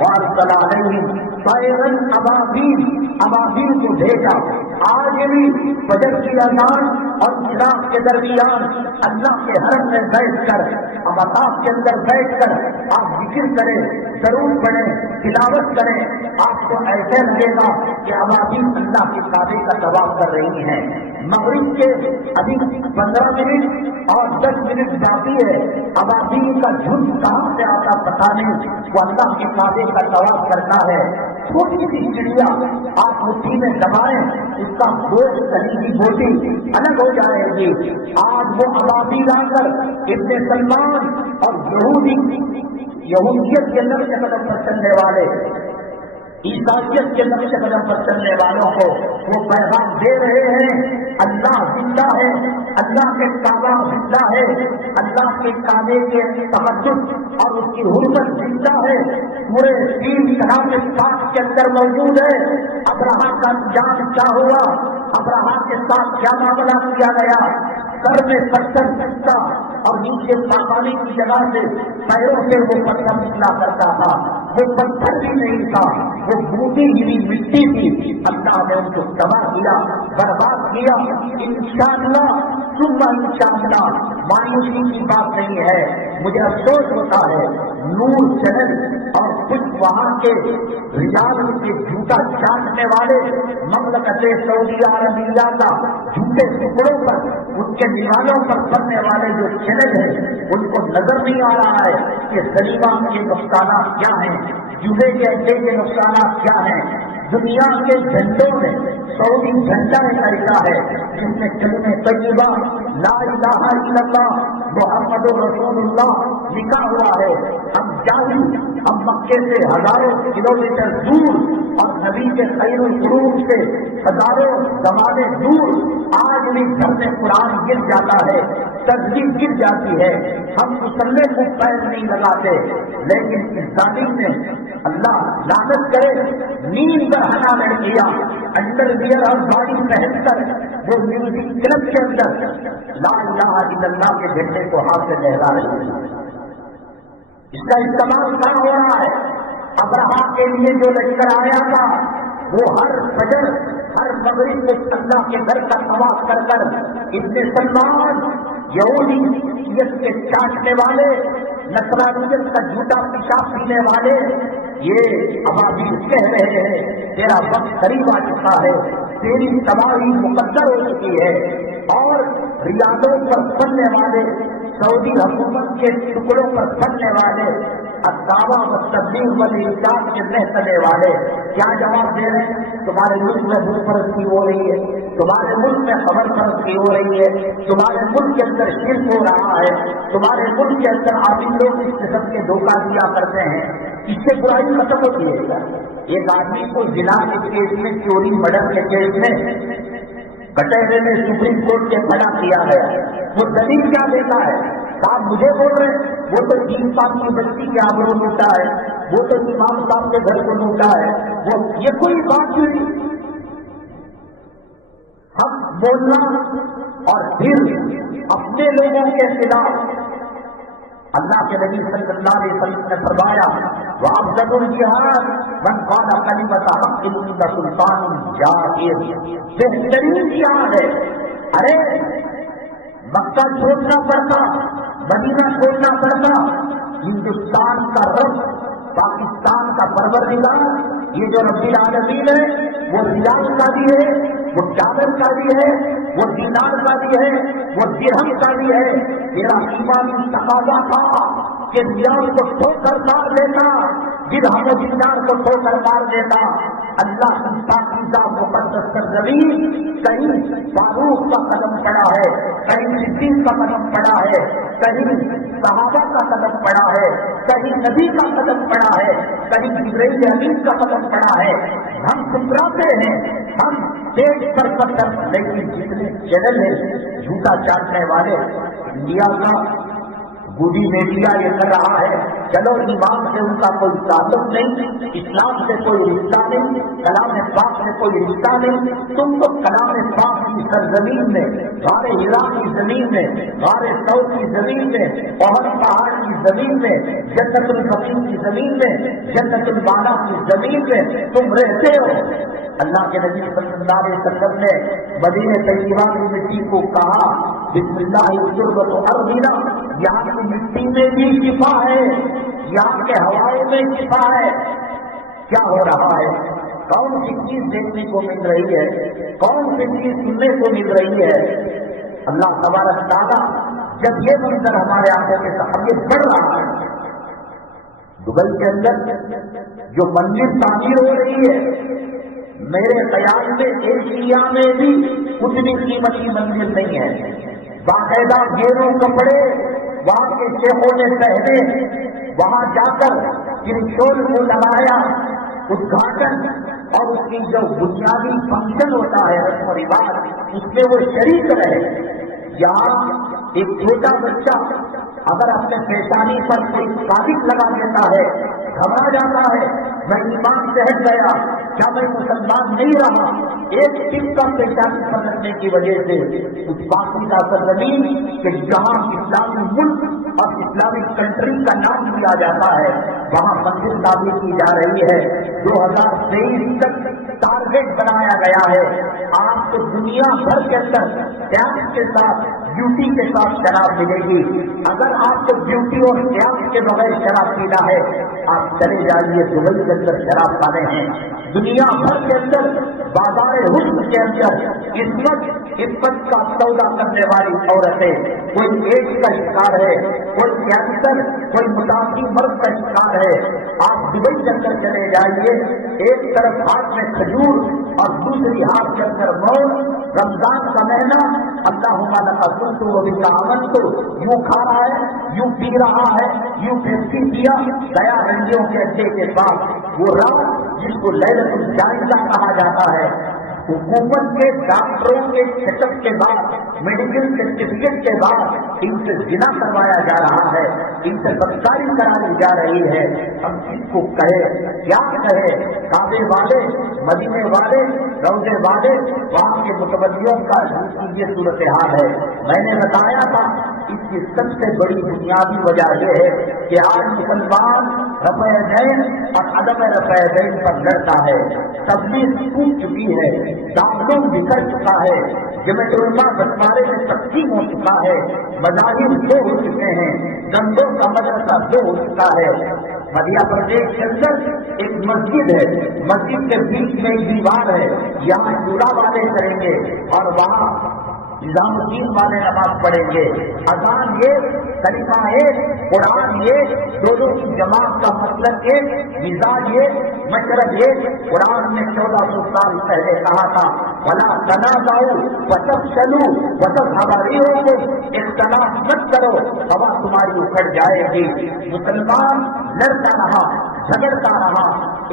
وارسل علیہم طیرا ابابیل، ابابیل کو بھیجا۔ آج بھی فجر کی اذان اور عشاء کے درمیان اللہ کے حرم میں بیٹھ کر، مطاف کے اندر بیٹھ کر آپ ذکر کریں، ضرور پڑھیں، تلاوت کریں، آپ کو ایسے لگے گا کہ ابابیل اللہ کے کعبے کا طواف کر رہی ہیں۔ مغرب کے ابھی 15 منٹ اور 10 منٹ باقی ہے، ابابیل کا جھنڈ کہاں سے آتا پتہ نہیں، وہ اللہ کے کعبے کا طواف کرتا ہے۔ چھوٹی سی چڑیا آپ مٹھی میں دبائیں، اس کا گوشت کہیں کی بوٹی الگ ہو جائے گی۔ آج وہ ابابیل آ کر ابن سلمان اور یہودیت کے نقش قدم پر چلنے والے، عیسائیت کے نقش قدم پر چلنے والوں کو وہ پیغام دے رہے ہیں، اللہ زندہ ہے، اللہ کے کعبہ زندہ ہے، اللہ کے کعبے کے تقدس اور اس کی حرمت زندہ ہے، پورے 3 کلام پاک کے اندر موجود ہے۔ ابرہہ کا انجام کیا ہوا، ابرہہ کے ساتھ کیا معاملہ کیا گیا، سر میں پتھر پھنستا اور نیچے پانی کی جگہ سے پیروں سے وہ پتھر نکلا کرتا تھا، وہ پتھر بھی نہیں تھا، وہ بوٹی گری مٹی تھی، اللہ نے ان کو تباہ کیا، برباد کیا۔ انشاءاللہ ثم انشاءاللہ مایوسی کی بات نہیں ہے، مجھے افسوس ہوتا ہے نور چینل اور کچھ وہاں کے رجال کے جوتا چاٹنے والے مملکت سعودی عربیہ کا جوتے ٹکڑوں پر، ان کے دیواروں پر پڑنے والے جو چینل ہیں، ان کو نظر نہیں آ رہا ہے کہ سلیمہ کے نقصانات کیا ہیں، جوہے کے اڈے کے نقصانات کیا ہیں۔ دنیا کے جھنڈوں میں سعودی جھنڈا ایک ایسا ہے جس میں کلمہ طیبہ لا الہ الا اللہ محمد رسول اللہ لکھا ہوا ہے۔ ہم جاہی، ہم مکے سے ہزاروں کلومیٹر دور اور نبی کے خیر القرون سے ہزاروں زمانے دور، آج بھی گھر میں قرآن گر جاتا ہے، تسبیح گر جاتی ہے، ہم مسلح کو پیر نہیں لگاتے، لیکن اس ظالم نے، اللہ لعنت کرے، نیند پر ہٹا لڑ کیا، انڈر ویئر اور باڈی پہن کر وہ میوزک کلب کے اندر لا الہ الا اللہ کے جھنڈے کو ہاتھ سے لہرا رہی ہے۔ اس کا استعمال کہاں ہو رہا ہے؟ ابرہہ کے لیے جو لشکر آیا تھا وہ ہر فجر ہر مغرب میں اللہ کے گھر کا طواف کر کر ابن سلمان یہودیت کے چاٹنے والے، نصرانیت کا جھوٹا پیشاب پینے والے، یہ ابابیل کہہ رہے ہیں تیرا وقت قریب آ چکا ہے، تیری تباہی مقدر ہو چکی ہے۔ اور ریاضوں پر پڑنے والے، سعودی حکومت کے ٹکڑوں پر پڑنے والے، الدعویٰ و تبلیغ والارشاد کے محکمے والے کیا جواب دے رہے ہیں؟ تمہارے ملک میں بت پرستی ہو رہی ہے، تمہارے ملک میں خبر پرستی ہو رہی ہے، تمہارے ملک کے اندر شرک ہو رہا ہے، تمہارے ملک کے اندر عابد لوگ اس قسم کے دھوکہ دیا کرتے ہیں، اس سے برائی ختم ہوتی ہے کیا؟ ایک آدمی کو زنا کے کیس میں، چوری مرڈر کے کیس میں کٹہرے میں سپریم کورٹ کے کھڑا کیا گیا، وہ دلیل کیا دیتا ہے؟ صاحب مجھے بول رہے ہیں وہ تو 3 سال کی بچی کے آبرو لوٹا ہے، وہ تو امام صاحب کے گھر کو لوٹا ہے، وہ یہ کوئی بات نہیں۔ ہم بولنا اور پھر اپنے لوگوں کے خلاف، اللہ کے نبی صلی اللہ علیہ وسلم نے فرمایا وَأَفْضَلُ الْجِهَادِ مَنْ قَالَ كَلِمَةَ حَقٍّ عِنْدَ سُلْطَانٍ جَائِرٍ، بہترین جہاد ہے۔ ارے مکہ چھوڑنا پڑتا، مدینہ چھوڑنا پڑتا، ہندوستان کا رب، پاکستان کا پروردگار، یہ جو رب العالمین ہے وہ ریال کا بھی ہے، وہ ڈالر کا بھی ہے، وہ دینار کا بھی ہے، وہ درہم کا بھی ہے۔ میرا ایمانی تقاضا تھا کہ ریال کو ٹھوکر مار دیتا، درہم و دینار کو ٹھوکر مار دیتا۔ اللہ کی پاکیزہ مقدس سرزمین، کہیں فاروق کا قدم پڑا ہے، کہیں صدیق کا قدم پڑا ہے، کہیں صحابہ کا قدم پڑا ہے، کہیں نبی کا قدم پڑا ہے، کہیں جبرائیل امین کا قدم پڑا ہے۔ ہم ٹکراتے ہیں، ہم پیٹ پر پتھر، لیکن جتنے چینل ہیں جھوٹا چاٹنے والے، انڈیا کا بوڑھی میڈیا یہ کر رہا ہے چلو ایمان سے ان کا کوئی تعلق نہیں، اسلام سے کوئی رشتہ نہیں، کلام پاک سے کوئی رشتہ نہیں، تم تو کلام پاک کی سرزمین میں، غار ہرا کی زمین میں، غار ثور کی زمین میں، احد پہاڑ کی زمین میں، جنت البقیع کی زمین میں، جنت المالا کی زمین میں تم رہتے ہو۔ اللہ کے نبی صلی اللہ علیہ وسلم نے مدینہ طیبہ کی مٹی کو کہا بسم اللہ تربت ارضنا، یہاں کی مٹی میں بھی شفا ہے، یہاں کے ہوائے میں شفا ہے۔ کیا ہو رہا ہے؟ کون سی چیز دیکھنے کو مل رہی ہے، کون سی چیز سننے کو مل رہی ہے؟ اللہ تبارک تعالیٰ جب یہ منظر ہمارے آنکھوں کے سامنے بڑھ رہا ہے، دبئی کے اندر جو منزل تعمیر ہو رہی ہے، میرے خیال میں ایشیا میں بھی اتنی قیمتی منزل نہیں ہے۔ باقاعدہ گیروں کپڑے وہاں کے شیخوں نے پہنے، وہاں جا کر ترشول کو لگایا، ادگھاٹن اور اس کی جو بنیادی فنکشن ہوتا ہے رسم و رواج اس میں وہ شریک رہے۔ یہاں ایک چھوٹا بچہ اگر اپنے پیشانی پر کوئی ثابت لگا دیتا ہے گھبرا جاتا ہے، میں ایمان سے ہٹ گیا، کیا میں مسلمان نہیں رہا؟ ایک ٹک کا پیشانی پر رکھنے کی وجہ سے اس پاکیزہ سرزمین کہ جہاں اسلامی ملک اور اسلامی کنٹری کا نام لیا جاتا ہے وہاں مسجد تعمیر کی جا رہی ہے۔ 2023 تک ٹارگیٹ بنایا گیا ہے۔ آپ کو دنیا بھر کے اندر ٹیکس کے ساتھ ڈیوٹی کے ساتھ شراب ملے گی۔ اگر آپ کو ڈیوٹی اور ٹیکس کے بغیر شراب پینا ہے آپ چلے جائیے دبئی کے اندر شراب کھانے ہیں۔ دنیا بھر کے اندر بازار حسن کے اندر عزت کا سودا کرنے والی عورتیں، کوئی ایڈز کا شکار ہے، کوئی کینسر، کوئی متاثر مرض کا شکار ہے، آپ دبئی کے اندر چلے جائیے، ایک طرف ہاتھ میں کھجور اور دوسری ہاتھ کے اندر مول، رمضان کا مہینہ اللہم لک صمت و بک آمنت یوں کھا رہا ہے، یوں پی رہا ہے، یوں پیپسی پیا گیا رنڈیوں کے اڈے کے پاس۔ وہ رات جس کو لیلۃ الجائزہ کہا جاتا ہے، حکومت کے ڈاکٹروں کے چیک اپ کے بعد، میڈیکل سرٹیفکیٹ کے بعد ان سے زنا کروایا جا رہا ہے، ان سے بدکاری کرانی جا رہی ہے۔ ہم کس کو کہے، کیا کہے؟ کعبے والے، مدینے والے، روضے والے، وہاں کے متولیوں کا یہ صورتحال ہے۔ میں نے بتایا تھا اس کی سب سے بڑی بنیادی وجہ یہ ہے کہ آج مسلمان رفع دین اور عدم رفع دین پر لڑتا ہے، تبلیغ ٹوٹ چکی ہے، دامن بکھر چکا ہے، جمعیت علماء بٹوارے میں تقسیم ہو چکا ہے، مذاہب دو ہو چکے ہیں، گندوں کا مدرسہ دو ہو چکا ہے۔ مدھیہ پردیش کے اندر ایک مسجد ہے، مسجد کے بیچ میں ایک دیوار ہے، یہاں چورا والے کریں گے اور وہاں نظام الدین والے نماز پڑھیں گے، اذان ایک، کلمہ ایک، قرآن ایک، دونوں کی جماعت کا مطلب ایک، مزاج ایک، مشرب ایک۔ قرآن نے 1400 سال پہلے کہا تھا وَلَا تَنَازَعُوا وَتَفْشَلُوا وَتَذْهَبَ رِيحُكُمْ، اختلاف مت کرو ہوا تمہاری اکھڑ جائے گی۔ مسلمان لڑتا رہا، جھگڑتا رہا،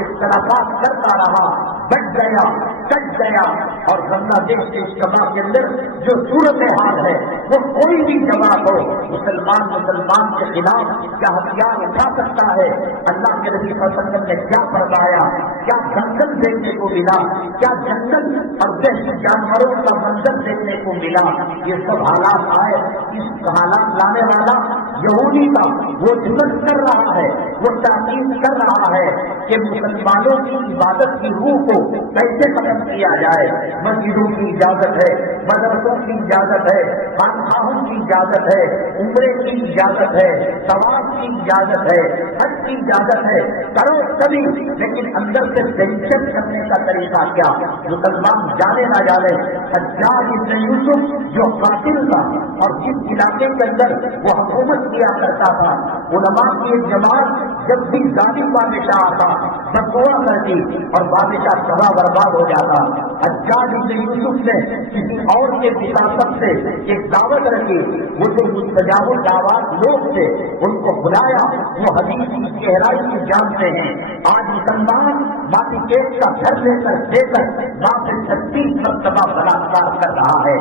اختلافات کرتا رہا، بٹ گیا، کٹ گیا، اور بنگلہ دیش کے اجتماع کے اندر جو صورتحال ہے وہ کوئی بھی جماعت ہو، مسلمان کے خلاف کیا ہتھیار اٹھا سکتا ہے؟ اللہ کے نبی صلی اللہ علیہ وسلم نے کیا فرمایا؟ کیا جنگل دیکھنے کو ملا، کیا جنگل اور وحشی جانوروں کا منظر دیکھنے کو ملا؟ یہ سب حالات آئے، اس حالات لانے والا یہودی کا وہ جنگ کر رہا ہے، وہ تاکید کر رہا ہے کہ مسلمانوں کی عبادت کی روح کو کیسے ختم کیا جائے۔ مسجدوں کی اجازت ہے، مدرسوں کی اجازت ہے، خانقاہوں کی اجازت ہے، عمرے کی اجازت ہے، طواف کی اجازت ہے، حج کی اجازت ہے، کرو سبھی، لیکن اندر سے دہشت کرنے کا طریقہ کیا؟ مسلمان جانے نہ جانے۔ حجاج ابن یوسف جو قاتل تھا اور جس علاقے کے اندر وہ حکومت کیا کرتا تھا، علماء کی ایک جماعت جب بھی ظالم بادشاہ آتا بددعا کرتی اور بادشاہ تباہ برباد ہو جاتا۔ حجاج ابن یوسف نے کسی اور کے وراثت سے ایک دعوت رکھی، وہ جو مستجاب الدعوات لوگ تھے ان کو بلایا، وہ حدیث کی گہرائی کی جانتے ہیں۔ آج مسلمان ماٹی کیس کا گھر لے کر دے کر ماں سے 36 مرتبہ بلاکار کر رہا ہے۔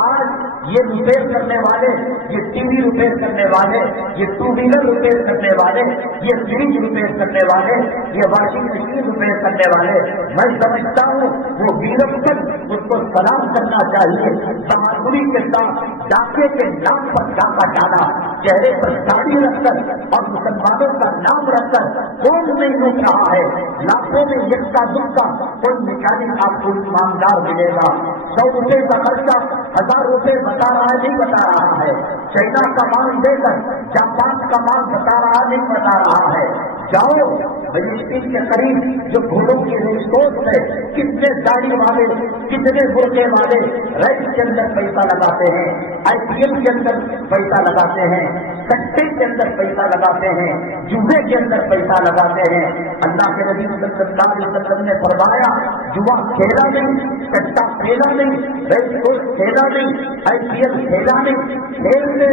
آج یہ ریپیئر کرنے والے، یہ ٹی وی ریپیئر کرنے والے، یہ ٹو ویلر ریپیئر کرنے والے، یہ فریج ریپیئر کرنے والے، یہ واشنگ مشین ریپیئر کرنے والے، میں سمجھتا ہوں وہ ویرپن اس کو سلام کرنا چاہیے، بہادری کے ساتھ ڈاکے کے نام پر ڈاکہ ڈالا، چہرے پر داڑھی رکھ کر اور مسلمانوں کا نام رکھ کر کون نہیں لوٹ رہا ہے، لاکھوں میں یکتا دکھتا کوئی میکینک آپ کو ایماندار ملے گا، 100 روپے کا خرچہ 1000 روپے بتا رہا ہے نہیں بتا رہا ہے، چائنا کا مال دے کر جاپان کا مال بتا رہا نہیں بتا رہا ہے، جاؤ مجسٹریٹ کے قریب جو گھوڑوں کی ریسورس ہے، کتنے داڑھی والے کتنے برقعے والے ریس کے اندر پیسہ لگاتے ہیں، IPL کے اندر پیسہ لگاتے ہیں، سٹے کے اندر پیسہ لگاتے ہیں، جوئے کے اندر پیسہ لگاتے ہیں۔ اللہ کے نبی صلی اللہ علیہ وسلم نے فرمایا جوا کھیلا نہیں، سٹا کھیلا نہیں، ریس کورس کھیلا نہیں، IPL کھیلا نہیں، کھیلنے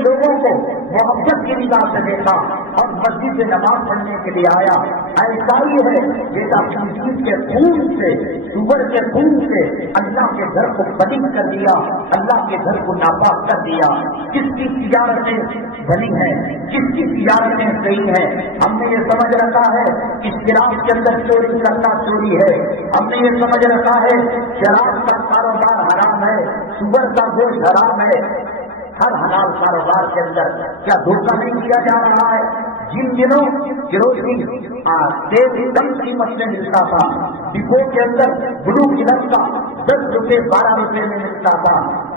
لوگوں کو محبت کی نگاہ سے دیکھا اور مسجد سے نماز پڑھنے کے لیے آیا۔ ایسا ہی ہے بیٹا خنزیر کے خون سے، سور کے خون سے اللہ کے گھر کو بدل کر دیا، اللہ کے گھر کو ناپاک کر دیا۔ کس کی تجارتیں بنی ہیں، کس کی تجارتیں صحیح ہیں؟ ہم نے یہ سمجھ رکھا ہے کہ شراب کے اندر چوری کرنا چوری ہے، ہم نے یہ سمجھ رکھا ہے شراب کا کاروبار حرام ہے، سور کا گوشت حرام ہے۔ ہر حلال کاروبار کے اندر کیا دھوکہ نہیں کیا جا رہا ہے؟ جن دنوں کیروسین تیل کم قیمت میں ملتا تھا، ڈپو کے اندر بلو کلر کا 10 روپے 12 روپے میں ملتا تھا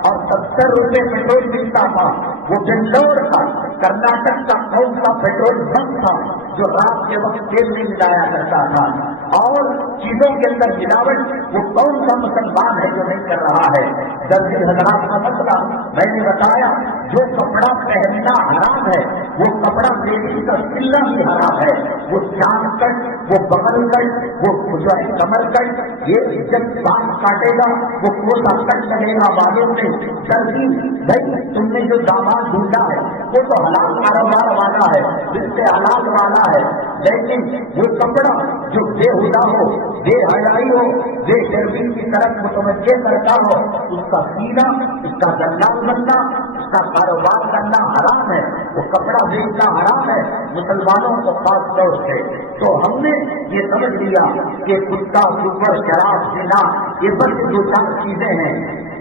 اور 70 روپے پیٹرول ملتا تھا، وہ بنگلور کا کرناٹک کا کون سا پیٹرول بند تھا جو رات کے وقت تیل نہیں ملایا کرتا تھا، اور چیزوں کے اندر ملاوٹ وہ کون سا مسلمان ہے جو نہیں کر رہا ہے؟ درجی حضرات کا مسئلہ میں نے بتایا، جو کپڑا پہننا حرام ہے وہ کپڑا لیڈیز کا سلنا بھی حرام ہے، وہ چاند کٹ، وہ بغل کٹ، وہ جو ہے کمر کٹ، یہ جب بال کاٹے گا وہ کوسا کٹ لگے گا بالوں میں۔ درجی بھائی تم نے جو داماد ڈھونڈا ہے وہ تو حلال کاروبار والا ہے، جس سے حلال والا ہے، لیکن وہ کپڑا جو بےہودہ ہو، بے حیائی ہو، بے شرمی کی طرف متوجہ کرتا ہو، اس کا سینا، اس کا دلال بننا، اس کا کاروبار کرنا حرام ہے، وہ کپڑا بیچنا حرام ہے مسلمانوں کو خاص طور سے۔ تو ہم نے یہ سمجھ لیا کہ کتا، سور، شراب، زنا یہ بس 2-4 چیزیں ہیں۔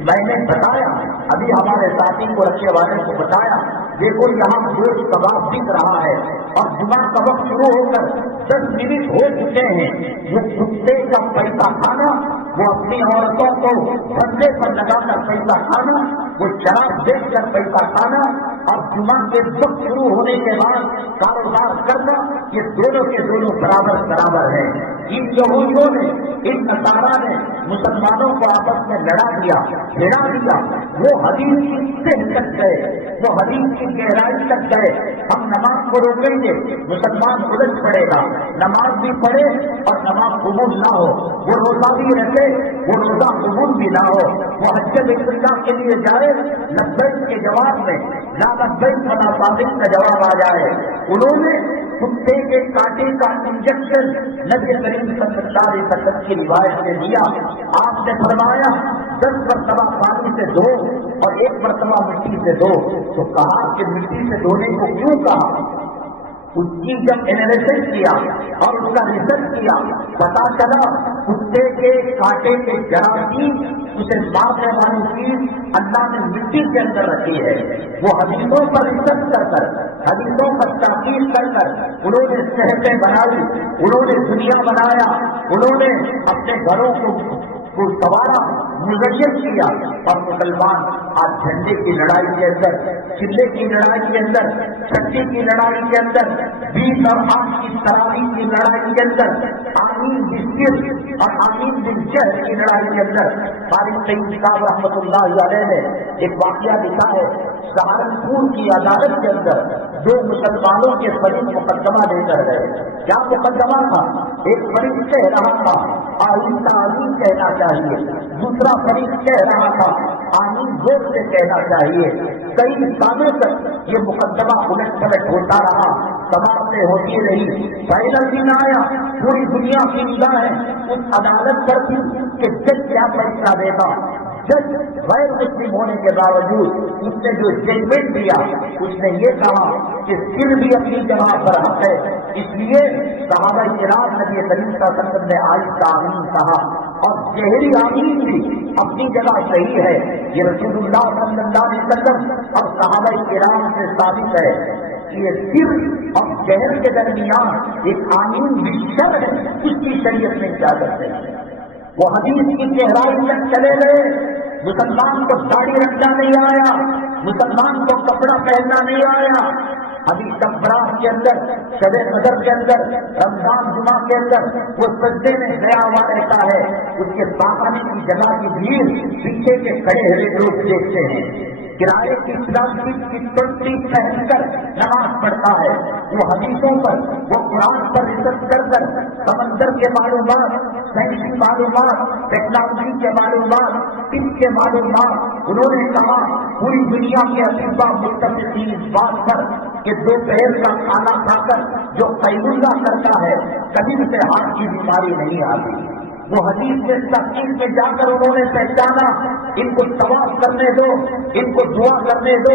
میں نے بتایا، ابھی ہمارے ساتھی کو رکھنے والے کو بتایا، دیکھو یہاں گوشت کباب دکھ رہا ہے اور جمعہ کا وقت شروع ہو کر 10 منٹ ہو چکے ہیں، وہ کتے کا پیسہ کھانا، وہ اپنی عورتوں کو بندے پر لگا کر پیسہ کھانا، وہ شراب بیچ کر پیسہ کھانا اور جمعہ کے وقت شروع ہونے کے بعد کاروبار کرنا، یہ دونوں کے دونوں برابر ہیں۔ ان یہودیوں نے، ان نصارا نے مسلمانوں کو آپس میں لڑا دیا، بھیڑا دیا، وہ حدیث کی تہ تک گئے، وہ حدیث کی گہرائی تک گئے۔ ہم نماز کو روکیں گے مسلمان الٹ پڑے گا، نماز بھی پڑھے اور نماز قبول نہ ہو، وہ روزہ بھی رکھے وہ روزہ قبول بھی نہ ہو، وہ حج بیت اللہ کے لیے جائے لبیک کے جواب میں لا لبیک ولا صادق کا جواب آ جائے۔ انہوں نے کتے کے کانٹے کا انجیکشن نبی کریم صلی اللہ علیہ وسلم کی روایت سے دیا۔ آپ نے فرمایا 10 مرتبہ پانی سے دھو اور 1 مرتبہ مٹی سے دھو، تو کہا کہ مٹی سے دھونے کو کیوں کہا؟ اس کی جب انالیسس کیا اور اس کا ریسرچ کیا، پتا چلا کتے کے کانٹے کے جراثیم اسے مارنے والی چیز اللہ نے مٹی کے اندر رکھی ہے۔ وہ حدیثوں پر ریسرچ کر کر، حدیثوں پر تحقیق کر کر انہوں نے صحتیں بنائی، انہوں نے دنیا بنایا، انہوں نے اپنے گھروں کو سوارا، مزین کیا، اور مسلمان آج جھنڈے کی لڑائی کے اندر، چلے کی لڑائی کے اندر، چھٹی کی لڑائی کے اندر، 20 اور 8 کی تراویح کی لڑائی کے اندر، آمین بالشرک اور آمین بالجہل کی لڑائی کے اندر۔ قاری سعید صاحب رحمۃ اللہ علیہ نے ایک واقعہ لکھا ہے، سہارنپور کی عدالت کے اندر 2 مسلمانوں کے فریق مقدمہ لے کر گئے۔ کیا مقدمہ تھا؟ ایک فریق کہہ رہا تھا آئندہ آمین کہنا چاہیے، دوسرا فریق کہہ رہا تھا آمین زور سے کہنا چاہیے۔ کئی سالوں تک یہ مقدمہ الٹ پلٹ ہوتا رہا، سماعتیں ہوتی رہی۔ پہلا دن آیا، پوری دنیا کی نگاہیں اس عدالت پر تھی کہ جج کیا فیصلہ دے گا۔ جج غیر مسلم ہونے کے باوجود اس نے جو ججمنٹ دیا اس نے یہ کہا کہ سر بھی اپنی جگہ پر حق ہے، اس لیے صحابہ کرام نبی کریم صلی اللہ علیہ وسلم نے آہستہ آمین کہا اور گہری آمین بھی اپنی جگہ صحیح ہے، یہ رسول اللہ صلی اللہ علیہ وسلم اور صحابہ کرام سے ثابت ہے۔ یہ سر اور جہر کے درمیان ایک آمین مشتر ہے، اس کی شریعت میں اجازت ہے۔ وہ حدیث کی گہرائی تک چلے گئے، مسلمان کو داڑھی رکھنا نہیں آیا، مسلمان کو کپڑا پہننا نہیں آیا۔ ابھی شبرات کے اندر، شب قدر کے اندر، رمضان جمعہ کے اندر وہ سجدے میں گیا ہوا رہتا ہے، اس کے باقاعدے کی جگہ کی بھیڑ پیچھے کے کھڑے ہوئے لوگ دیکھتے ہیں۔ کرائے کی پلاسٹک کی ٹوٹی پہن کر نماز پڑھتا ہے، وہ حدیثوں پر، وہ قرآن پر ریسرچ کر کر سمندر کے معلومات، سائنسی معلومات، ٹیکنالوجی کے معلومات، طب کے معلومات، انہوں نے کہا پوری دنیا کے اطباء متفق تھی اس بات پر کہ دوپہر کا کھانا کھا کر جو قیلولہ کرتا ہے کبھی اسے ہارٹ کی بیماری نہیں آتی۔ وہ حدیث میں تحقیق میں جا کر انہوں نے پہچانا، ان کو طواف کرنے دو، ان کو دعا کرنے دو،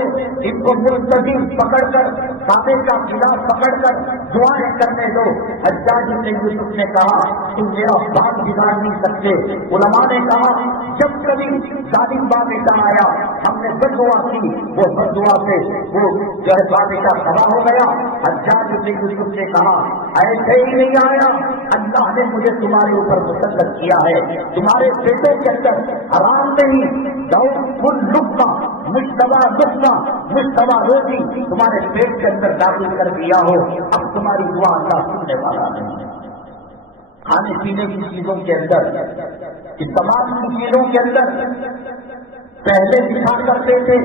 ان کو ملتزم پکڑ کر کعبے کا خلاف پکڑ کر دعائیں کرنے دو۔ حجاج بن یوسف نے کہا تم میرا بات بگاڑ نہیں سکتے۔ علماء نے کہا جب کبھی ظالم بادشاہ آیا ہم نے بد دعا کی، وہ بد دعا سے وہ جو ہے بادشاہ تباہ ہو گیا۔ حجاج بن یوسف نے کہا ایسے ہی نہیں آیا، اللہ نے مجھے تمہارے اوپر مسلط کیا ہے، تمہارے پیٹوں کے اندر حرام نہیں، کل لقمہ مشتبہ لقمہ مشتبہ روٹی تمہارے پیٹ کے اندر داخل کر دیا ہو، اب تمہاری دعا اللہ سننے والا نہیں۔ کھانے پینے کی چیزوں کے اندر، اس تمام کی چیزوں کے اندر پہلے دکھا کرتے تھے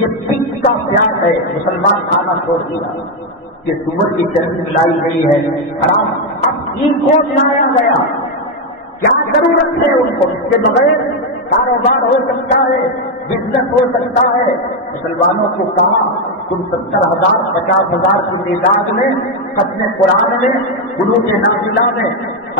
یہ پک کا پیاز ہے، مسلمان کھانا چھوڑ دیا، یہ سور کی چربی ملائی گئی ہے، حرام۔ اب کو لایا گیا، کیا ضرورت ہے ان کو؟ اس کے بغیر کاروبار ہو سکتا ہے، بزنس ہو سکتا ہے۔ مسلمانوں کو کہا تم 70,000 50,000 کی تعداد میں ختم قرآن میں قلوب نازلہ میں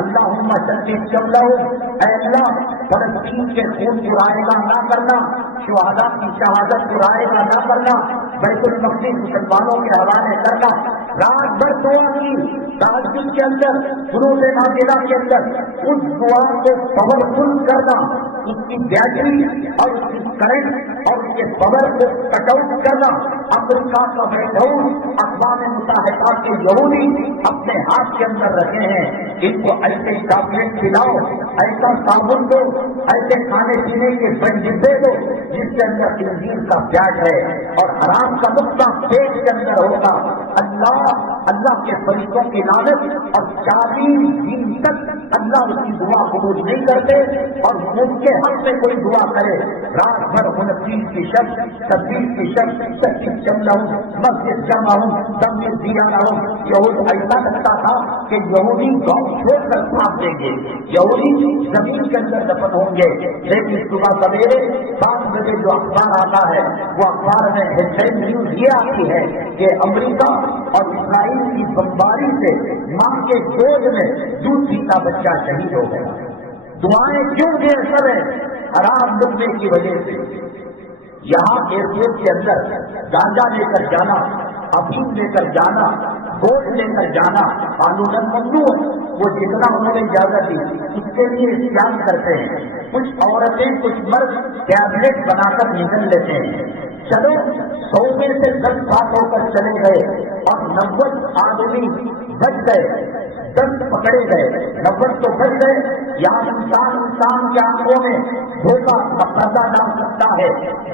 اللہم شدد شملہم، اے اللہ فلسطین کے خون کو رائگاں نہ کرنا، شہداء کی شہادت کو رائگاں نہ کرنا، بیت المقدس مسلمانوں کے حوالے کرنا۔ رات بھر دعا کی، تہجد کے اندر، قلوب نازلہ کے اندر اس دعا کو پاورفل کرنا، اس کی بیٹری اور اس کی کرنٹ اور اس کے پاور کو کٹ آؤٹ کرنا۔ امریکہ کا وائٹ ہاؤس، اقوام متحدہ کے یہودی اپنے ہاتھ کے اندر رکھے ہیں، ان کو ایسے چاکلیٹ کھلاؤ، ایسا صابن دو، ایسے کھانے پینے کے ڈبے دو جس کے اندر خنزیر کا پیاز ہے اور حرام کا نقطہ پیٹ کے اندر ہوگا۔ اللہ کے فرشتوں کی لعنت، اور 40 دن تک اللہ اس کی دعا قبول نہیں کرتے، اور ان کے حق میں کوئی دعا کرے رات بھر 29 کی شب، 26 کی شب، 25 شملہ ہوں، مسجد جمع ہوں، تمیر دیا نہ ہوں۔ یہود ایسا لگتا تھا کہ یہودی گاؤں چھوڑ کر بھاگ دیں گے، یہودی زمین کے اندر دفن ہوں گے، لیکن صبح سویرے 7 بجے جو اخبار آتا ہے وہ اخبار میں ہیڈ لائن نیوز یہ آتی ہے کہ امریکہ اور اسرائیل کی بمباری سے ماں کے گود میں دودھ پیتا بچہ شہید ہو گیا۔ دعائیں کیوں بے اثر ہے؟ حرام لقمے کی وجہ سے۔ یہاں ایئرپورٹ کے اندر گانجا لے کر جانا، افیم لے کر جانا، گولڈ لے کر جانا قانوناً ممنوع ہے، وہ جتنا انہوں نے اجازت دی اس کے لیے احتیاط کرتے ہیں۔ کچھ عورتیں کچھ مرد ٹیبلٹ بنا کر نکل لیتے ہیں، چلو 100 میں سے 10 پاس ہو کر چلے گئے اور 90 آدمی بچ گئے، 10 پکڑے گئے، 90 تو بچ گئے۔ یہاں انسان کی آنکھوں میں دھوکہ مقدہ ڈال سکتا ہے۔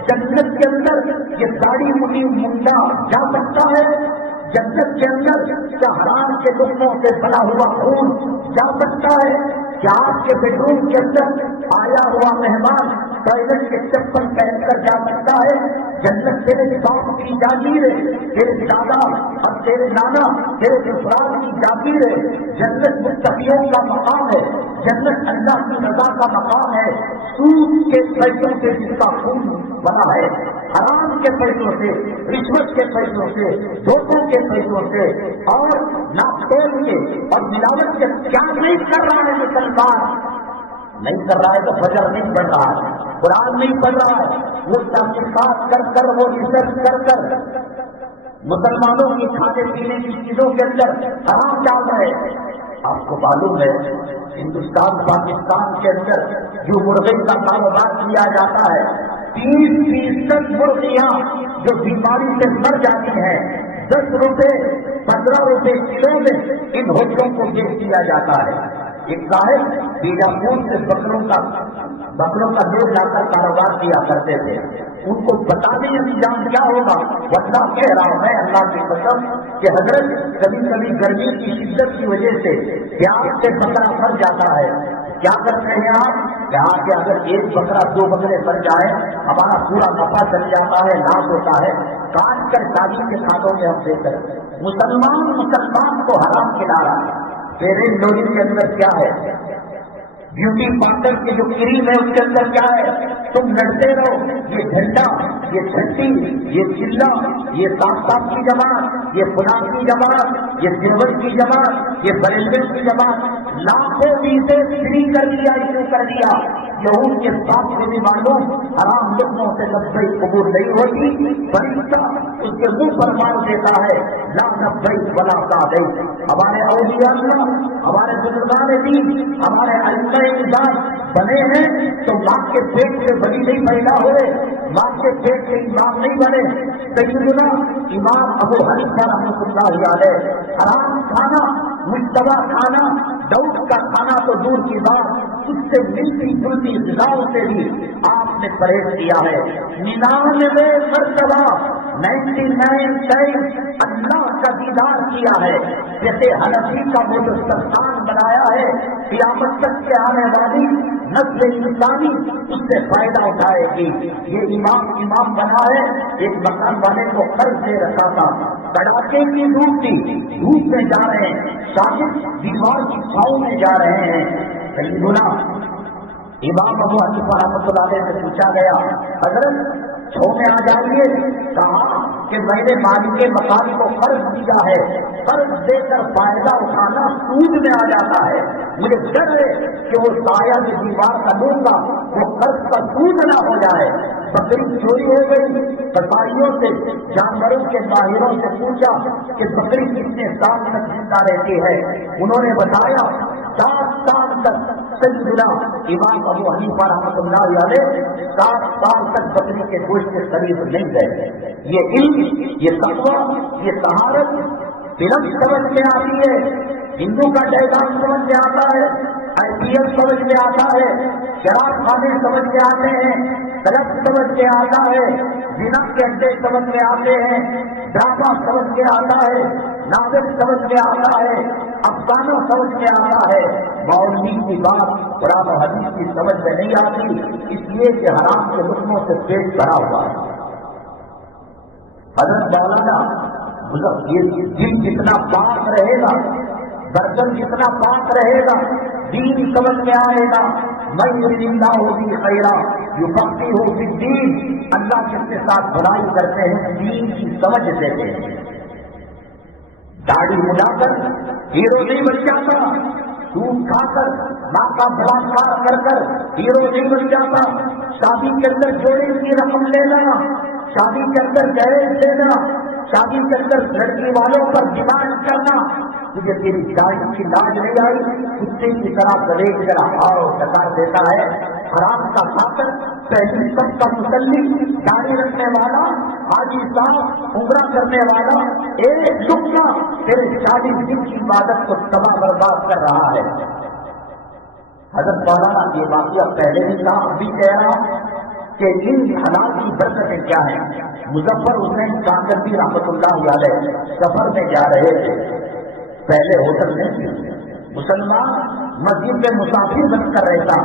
جنت کے اندر یہ داڑھی مٹی منڈا جا سکتا ہے؟ جنت کے اندر کیا حرام کے لقموں سے بنا ہوا خون جا سکتا ہے؟ کیا آپ کے بیڈ روم کے اندر آیا ہوا مہمان ٹوائلٹ کے چپل پہن کر جا سکتا ہے؟ جنت تیرے باپ کی جاگیر ہے، تیرے دادا اور تیرے نانا، تیرے سسرال کی جاگیر ہے۔ جنت متقیوں کا مقام ہے، جنت اللہ کی رضا کا مقام ہے۔ سود کے پیسوں سے جس کا خون بنا ہے، حرام کے پیسوں سے، رشوت کے پیسوں سے، دھوکوں کے پیسوں سے اور ناپتول کے اور ملاوٹ کے کیا نہیں کر رہا ہے مسلمان؟ نہیں کر رہا ہے تو فجر نہیں پڑ رہا ہے، قرآن نہیں پڑھ رہا ہے، وہ تحقیقات کر کر، وہ ریسرچ کر کر مسلمانوں کی کھانے پینے کی چیزوں کے اندر حرام ڈال رہے ہیں۔ آپ کو معلوم ہے ہندوستان پاکستان کے اندر جو مرغی کا کاروبار کیا جاتا ہے، 30% مرغیاں جو بیماری سے مر جاتی ہیں 10 روپے 15 روپے کلو میں ان ہوٹلوں کو بیچ دیا جاتا ہے۔ ایک صاحب بیجاپور سے بکروں کا لوگ جا کر کاروبار کیا کرتے تھے، ان کو پتا نہیں انجام کیا ہوگا، ورنہ کہہ رہا ہوں میں اللہ کی قسم کہ حضرت کبھی کبھی گرمی کی شدت کی وجہ سے پیاس سے بکرا مر جاتا ہے، کیا کرتے ہیں آپ؟ یہاں کے اگر ایک بکرا 2 بکرے مر جائے ہمارا پورا نفع چل جاتا ہے، لاس ہوتا ہے، کاٹ کر شادی کے کھاتوں میں ہم دے کر مسلمان کو حرام کھلا رہا ہے۔ فیئر لولی کے اندر کیا ہے؟ بیوٹی پارلر کی جو کریم ہے اس کے اندر کیا ہے؟ تم لڑتے رہو، یہ جھنڈا، یہ چھٹی، یہ چلا، یہ صاحب کی جماعت، یہ فلاں کی جماعت، یہ دیوبند کی جماعت، یہ بریلوی کی جماعت، لاکھوں ویزے فری کر دیا، ایشو کر دیا۔ یہود کے ساتھ ہونے والوں حرام لقموں سے لبئی قبول نہیں ہوتی، فرشتہ اس کے منہ پر مار دیتا ہے، لا لبئی ولا سعدئی۔ ہمارے اولیاء اللہ، ہمارے بزرگان دین، ہمارے ائمہ اعزاز بنے ہیں تو ماں کے پیٹ سے بڑی نہیں پیدا ہوئے، ماں کے پیٹ سے امام نہیں بنے۔ سیدنا امام ابو حنیفہ رحمۃ اللہ علیہ حرام کھانا، مشتبہ کھانا، دودھ کا کھانا تو دور کی بات، اس سے ملتی جلتی غذاؤں سے بھی آپ نے پرہیز کیا ہے۔ 99 مرتبہ 99 ٹائم اللہ کا دیدار کیا ہے، جیسے حنفی کا وہ جو دسترخوان بنایا ہے قیامت تک کے آنے والی نسل انسانی اس سے فائدہ اٹھائے گی۔ یہ امام بنا ہے، ایک مکان والے کو قرض دے رکھا تھا، کڑاکے کی دھوپ تھی، دھوپ میں جا رہے ہیں، شاگرد دیوار کی چھاؤں میں جا رہے ہیں۔ سیدنا امام ابو حنیفہ رحمۃ اللہ علیہ سے پوچھا گیا، حضرت چھو میں آ جائیے۔ کہا کہ میں نے مالک مکان کو قرض دیا ہے، قرض دے کر فائدہ اٹھانا سود میں آ جاتا ہے، مجھے ڈر ہے کہ وہ سایہ کی دیوار کا لوں گا وہ قرض کا سود نہ ہو جائے۔ بکری چوری ہو گئی، کسائیوں سے جانوروں کے ماہروں سے پوچھا کہ بکری کتنے سال تک زندہ رہتی ہے، انہوں نے بتایا 7 سال تک۔ سیدنا امام ابو حنیفہ رحمۃ اللہ علیہ 7 سال تک بکری کے گوشت کے قریب نہیں گئے۔ یہ علم، یہ تقویٰ، یہ طہارت فلم سمجھ میں آتی ہے، ہندو کا ڈائگرام سمجھ میں آتا ہے، IPL سمجھ میں آتا ہے، شراب خانے سمجھ میں آتے ہیں، کلب سمجھ میں آتا ہے، زنا کے اڈے سمجھ میں آتے ہیں، ڈرامہ سمجھ میں آتا ہے، ناول سمجھ میں آتا ہے، افسانہ سمجھ میں آتا ہے، مولوی کی بات قرآن و حدیث کی سمجھ میں نہیں آتی، اس لیے کہ حرام کے لقموں سے پیٹ بھرا ہوا ہے۔ حضرت مولانا یہ دل جتنا پاک رہے گا، برتن جتنا پاک رہے گا، دین سمجھ میں آئے گا۔ میں زندہ ہوگی خیرہ یفقہہ فی الدین، اللہ جس کے ساتھ بھلائی کرتے ہیں دین کی سمجھ دیتے ہیں۔ داڑھی ملا کر ہیرو نہیں بن جاتا، سود کھا کر ماں کا بلاکار کر کر ہیرو نہیں بن جاتا۔ شادی کے اندر جوڑے کی رقم لینا، شادی کے اندر جہیز دینا، شادی کے اندر لڑکی والوں پر ڈیمانڈ کرنا، مجھے تیری داڑھی کی لاج نہیں آئی، کتے کی طرح گلے کی طرح ہاؤ ڈکار دیتا ہے۔ حرام کا خاطر پہلی سب کا مسلم، داڑھی رکھنے والا، حاجی صاحب، عمرہ کرنے والا، ایک لقمہ تیرے 40 دن کی عبادت کو تباہ برباد کر رہا ہے۔ حضرت مولانا یہ واقعہ پہلے بھی تھا، اب بھی کہہ رہا ہوں کہ ان حالات کی برکتیں کیا ہیں۔ مظفر حسین کاندربی رحمۃ اللہ علیہ سفر میں جا رہے تھے، پہلے ہوٹل نہیں تھی، مسلمان مسجد میں مسافر بن کر رہتا،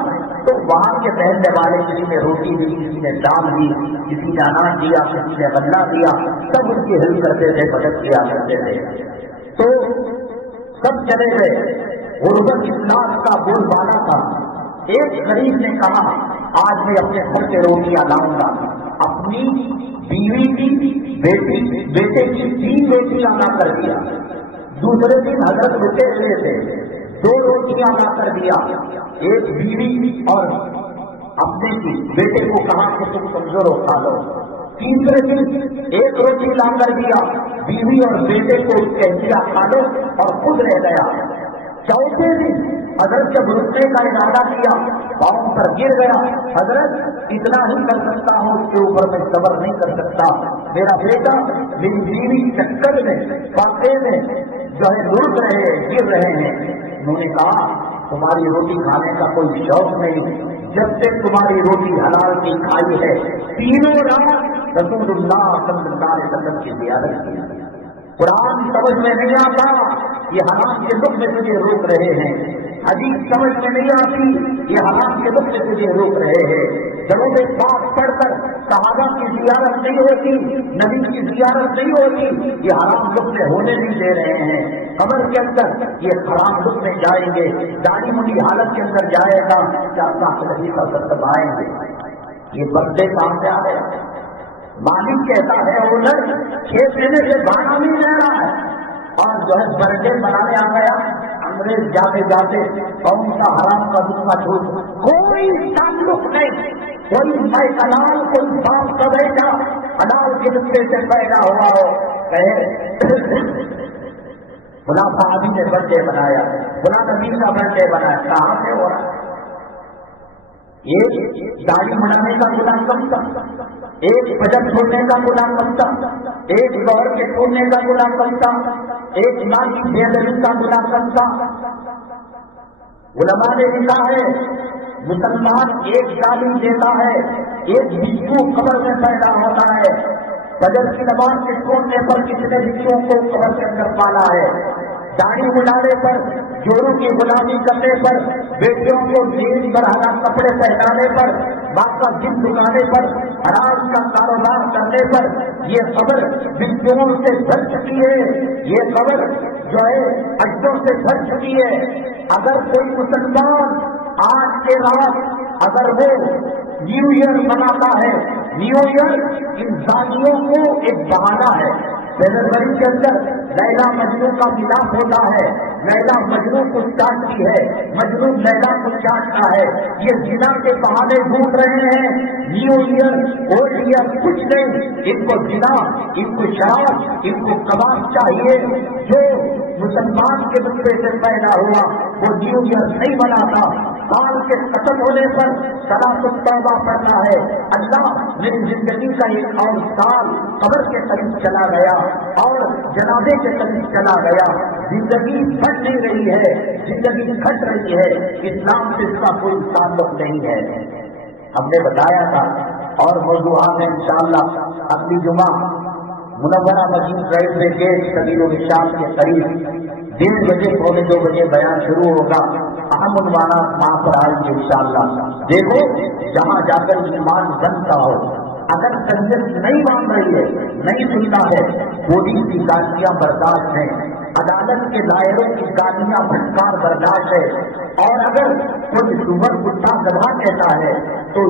تو وہاں کے رہنے والے کسی نے روٹی دی، کسی نے دال دی، کسی نے اناج دیا، کسی نے غلہ دیا، سب ان کی ہیلپ کرتے تھے، مدد کیا کرتے تھے۔ تو سب چلے گئے، غربت اسلام کا بول بالا تھا۔ ایک غریب نے کہا آج میں اپنے گھر سے روٹیاں لاؤں گا، اپنی بیوی کی بیٹے کی 3 روٹیاں لا کر دیا۔ دوسرے دن حضرت رکے ہوئے تھے، 2 روٹیاں لا کر دیا، ایک بیوی اور اپنے بیٹے کو کہا کہ تم کمزور ہو کھا لو. تیسرے دن ایک روٹی لا کر دیا, بیوی اور بیٹے کو کہہ دیا کھا لو اور خود رہ گیا. چوتھے دن حضرت جب رکنے کا ارادہ کیا, پاؤں پر گر گیا, حضرت اتنا ہی کر سکتا ہوں, اس کے اوپر میں صبر نہیں کر سکتا. میرا بیٹا میری بیوی چکر میں پاتے میں جو ہے لڑک رہے ہیں, گر رہے ہیں. انہوں نے کہا تمہاری روٹی کھانے کا کوئی شوق نہیں, جب تک تمہاری روٹی حلال کی کھائی ہے تینوں رات رسول اللہ صلی اللہ علیہ وسلم کی زیارت کی. قرآن سمجھ میں نہیں آتا, یہ حرام کے دکھ میں تجھے روک رہے ہیں. حدیث سمجھ میں نہیں آتی, یہ حرام کے دکھ سے تجھے روک رہے ہیں. درود پاک پڑھ کر صحابہ کی زیارت نہیں ہوتی, نبی کی زیارت نہیں ہوتی, یہ حرام دکھ میں ہونے نہیں دے رہے ہیں. قبر کے اندر یہ حرام دکھ میں جائیں گے, داڑھی منڈی حالت کے اندر جائے گا, کیا اللہ کے نبی کا سب آئیں گے. یہ بندے کہاں سے آ رہے ہیں؟ مالک کہتا ہے اولر کھیت لینے سے باہر نہیں رہ رہا ہے, اور جو ہے برڈے بنانے آ گیا. انگریز جاتے جاتے کون سا حرام کا دکھا چھوڑ, کوئی تعلق نہیں, کوئی میں حلال کوئی باپ کا بیٹا حلال کے نسخے سے پیدا ہوا ہو کہے فلاں صحابی نے برڈے بنایا, فلاں نبی کا برڈے بنایا, کہاں سے ہو رہا ہے؟ ایک داڑھی بنانے کا گناہ کم تھا, ایک بجٹ چھوڑنے کا گناہ کم تھا, ایک گور کے چھوڑنے کا گناہ کم تھا, ایک ماں کی بے دلی کا گناہ کم تھا. علماء نے لکھا ہے مسلمان ایک گالی دیتا ہے, ایک بچو قبر میں پیدا ہوتا ہے. فجر کی نماز کے چھوڑنے پر کتنے بچوں کو قبر کے اندر پالا ہے. داڑھی بنانے پر, جوڑوں کی غلامی کرنے پر, بیٹیوں کو نیز برہنا کپڑے پہنانے پر, باپ کا جن دکانے پر, حرام کا کاروبار کرنے پر, یہ خبر بچوں سے بھر چکی ہے, یہ خبر جو ہے اڈوں سے بھر چکی ہے. اگر کوئی مسلمان آج کے رات اگر وہ نیو ایئر مناتا ہے, نیو ایئر انسانیوں کو ایک بہانہ ہے. فیبرری کے اندر لیلا مجنوں کا ملاپ ہوتا ہے, لیلا مجنوں کو چاٹتی ہے, مجنوں لیلا کو چاٹتا ہے. یہ زنا کے بہانے ڈھونڈ رہے ہیں. نیو ایئر اولڈ ایئر کچھ نہیں, ان کو زنا, ان کو شراب, ان کو کباب چاہیے. جو مسلمان کے بچے سے پیدا ہوا وہ نیو ایئر نہیں مناتا. سال کے ختم ہونے پر صلاۃ التوبہ پڑھتا ہے, اللہ میری زندگی کا ایک اور سال قبر کے قریب چلا گیا اور جنازے کے قریب چلا گیا, زندگی بڑھ نہیں رہی ہے, زندگی گھٹ رہی ہے. اسلام سے اس کا کوئی تعلق نہیں ہے. ہم نے بتایا تھا اور موضوعات میں انشاءاللہ اگلی جمعہ منورہ مسجد ریلوے گیٹ سبیل الرشاد کے قریب 1:30 بجے پونے 2 بجے بیان شروع ہوگا. اہم عنوانات وہاں پر آئیں گے انشاءاللہ. دیکھو جہاں جا کر ایمان بنتا ہو, اگر سنجت نہیں مان رہی ہے, نہیں سنتا ہے, پولیس کی گالیاں برداشت ہے, عدالت کے دائروں کی گالیاں پھٹکار برداشت ہے, اور اگر کوئی سور بڈھا گدھا کہتا ہے تو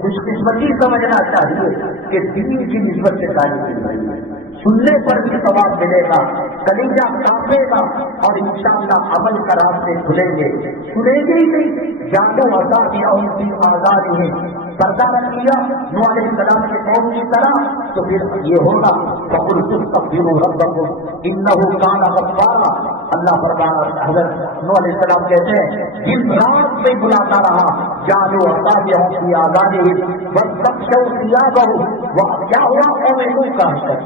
خوش قسمتی سمجھنا چاہیے کہ دین کی نسبت سے گالی مل رہی ہے. سننے پر بھی ثواب ملے گا, کلیجہ کانپے گا, اور انشاءاللہ عمل کا راستے کھلیں گے. سنیں گے ہی نہیں, جانو آزادیاں ان کی آزادی ہیں. پردہ رکھ لیا نوح علیہ السلام کے قوم کی طرح تو پھر یہ ہوگا فَقُلْ اسْتَغْفِرُوا رَبَّكُمْ إِنَّهُ كَانَ غَفَّارًا. اللہ فرماتا, حضرت نوح علیہ السلام کہتے ہیں دن رات میں بلاتا رہا, جانو آزادیاں کی آزادی وَاسْتَغْشَوْا ثِيَابَهُمْ. وہ کیا ہوا قوم نوح کا حشر,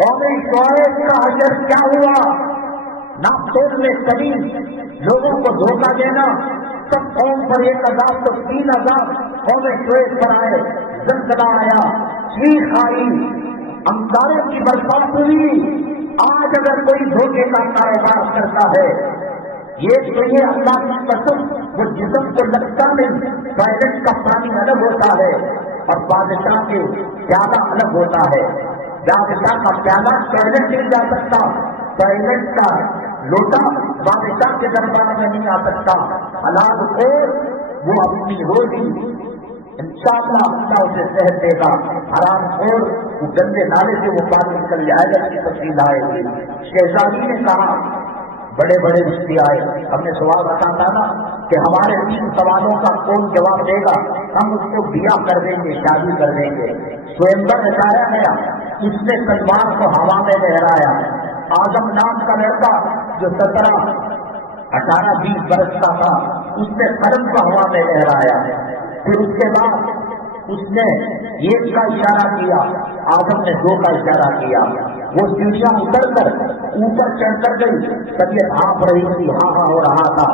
قوم شعیب کا حشر کیا ہوا؟ ناپ توڑ میں کمی, لوگوں کو دھوکہ دینا. سب قوم پر 1 عذاب تو 3 عذاب قوم شعیب پر آئے, زلزلہ آیا, چیخ آئی, امطاروں کی برسات ہوئی. آج اگر کوئی دھوکے کا کاروبار کرتا ہے, یہ تو یہ اللہ کی قسم وہ جسم کو لگتا نہیں. ٹوائلٹ کا پانی الگ ہوتا ہے اور بادشاہ کے پیالہ الگ ہوتا ہے. بادشاہ کا پیالہ ٹوائلٹ نہیں جا سکتا, ٹوائلٹ کا لوٹا بادشاہ کے دربار میں نہیں آ سکتا. حلال کو وہ اپنی روزی انشاءاللہ اللہ اسے صحت دے گا. حرام خور وہ گندے نالے سے وہ پانی نکل جائے گا, اس کی تفصیل آئے گی. شہزادی نے کہا, بڑے بڑے رشتے آئے, ہم نے سوال رکھا تھا نا کہ ہمارے 3 سوالوں کا کون جواب دے گا، ہم اس کو بیاہ کر دیں گے، شادی کر دیں گے۔ سوئمبر ہٹایا گیا، اس نے تلوار کو ہوا میں لہرایا۔ آدم نام کا لڑکا جو 18-20 برس کا تھا، اس نے قلم کو ہوا میں لہرایا۔ پھر اس کے بعد اس نے 1 کا اشارہ کیا، آدم نے 2 کا اشارہ کیا۔ وہ سیڑھیاں اتر کر اوپر چڑھ کر گئی، طبیعت ہانپ رہی تھی، ہاں ہاں ہو رہا تھا۔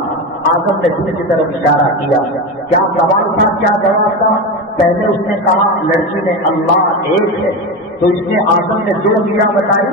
آدم نے دل کی طرف اشارہ کیا۔ کیا سوال تھا، کیا جواب تھا؟ پہلے اس نے کہا لڑکی نے اللہ ایک ہے، تو اس نے آدم نے 2 دیا بتائی،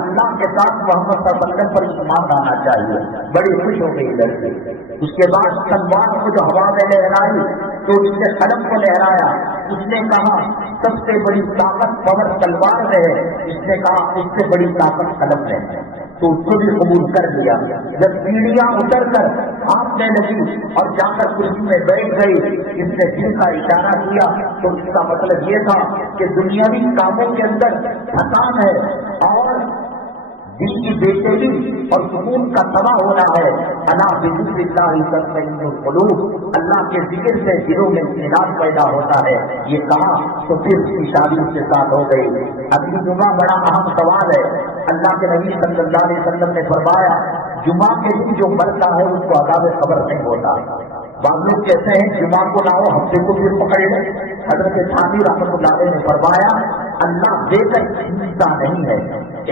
اللہ کے ساتھ محمد صلی اللہ علیہ وسلم پر ایمان لانا چاہیے۔ بڑی خوش ہو گئی لڑکی۔ اس کے بعد تلوار کو جو ہوا میں لہرائی تو اس نے قلم کو لہرایا۔ اس نے کہا سب سے بڑی طاقت پاور تلوار میں ہے، اس نے کہا اس سے بڑی طاقت قلم میں ہے، تو اس کو بھی قبول کر لیا۔ جب سیڑھیاں اتر کر ہانپنے لگی اور جا کر کرسی میں بیٹھ گئی، اس نے دل کا اشارہ کیا، تو اس کا مطلب یہ تھا کہ دنیاوی کاموں کے اندر تھکان ہے اور دل کی بےچینی اور سکون کا تباہ ہونا ہے۔ الا بذکر اللہ تطمئن القلوب، اللہ کے ذکر سے دلوں میں اطمینان پیدا ہوتا ہے، یہ کہا تو پھر اس کی شادی اس کے ساتھ ہو گئی۔ اگلی جمعہ بڑا اہم سوال ہے۔ اللہ کے نبی صلی اللہ علیہ وسلم نے فرمایا جمعہ کے دن جو مرتا ہے اس کو عذاب قبر نہیں ہوتا۔ بعض لوگ کہتے ہیں جمعہ کو لاؤ ہفتے کو پھر پکڑے لیں۔ حضرت تھانوی رحمۃ اللہ علیہ نے فرمایا اللہ دے کر چھینتا نہیں ہے،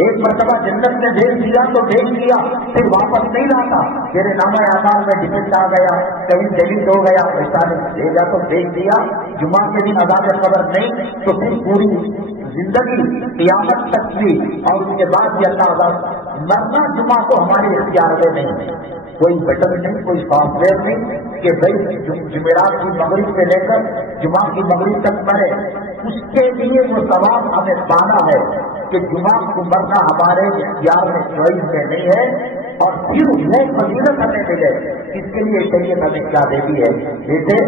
ایک مرتبہ جنت میں بھیج دیا تو بھیج دیا، پھر واپس نہیں لاتا۔ میرے نامہ اعمال میں ڈیفیکٹ آ گیا، کہیں ڈیلیٹ ہو گیا، ایسا نہیں، بھیجا تو بھیج دیا۔ جمعہ کے دن عذاب قبر نہیں تو پھر پوری زندگی قیامت تک کی اور اس کے بعد بھی اللہ عذاب مرنا جمعہ کو ہمارے اختیار میں نہیں ہے، کوئی بٹن نہیں، کوئی سافٹ ویئر نہیں کہ بھائی جمعرات کی مغرب سے لے کر جمعہ کی مغرب تک مرے۔ اس کے لیے وہ ثواب ہمیں پانا ہے کہ جمعہ کو مرنا ہمارے اختیار میں چوائس میں نہیں ہے، اور پھر وہ فضیلت ہمیں ملے، اس کے لیے شریعت ہمیں کیا دیتی ہے۔ جیسے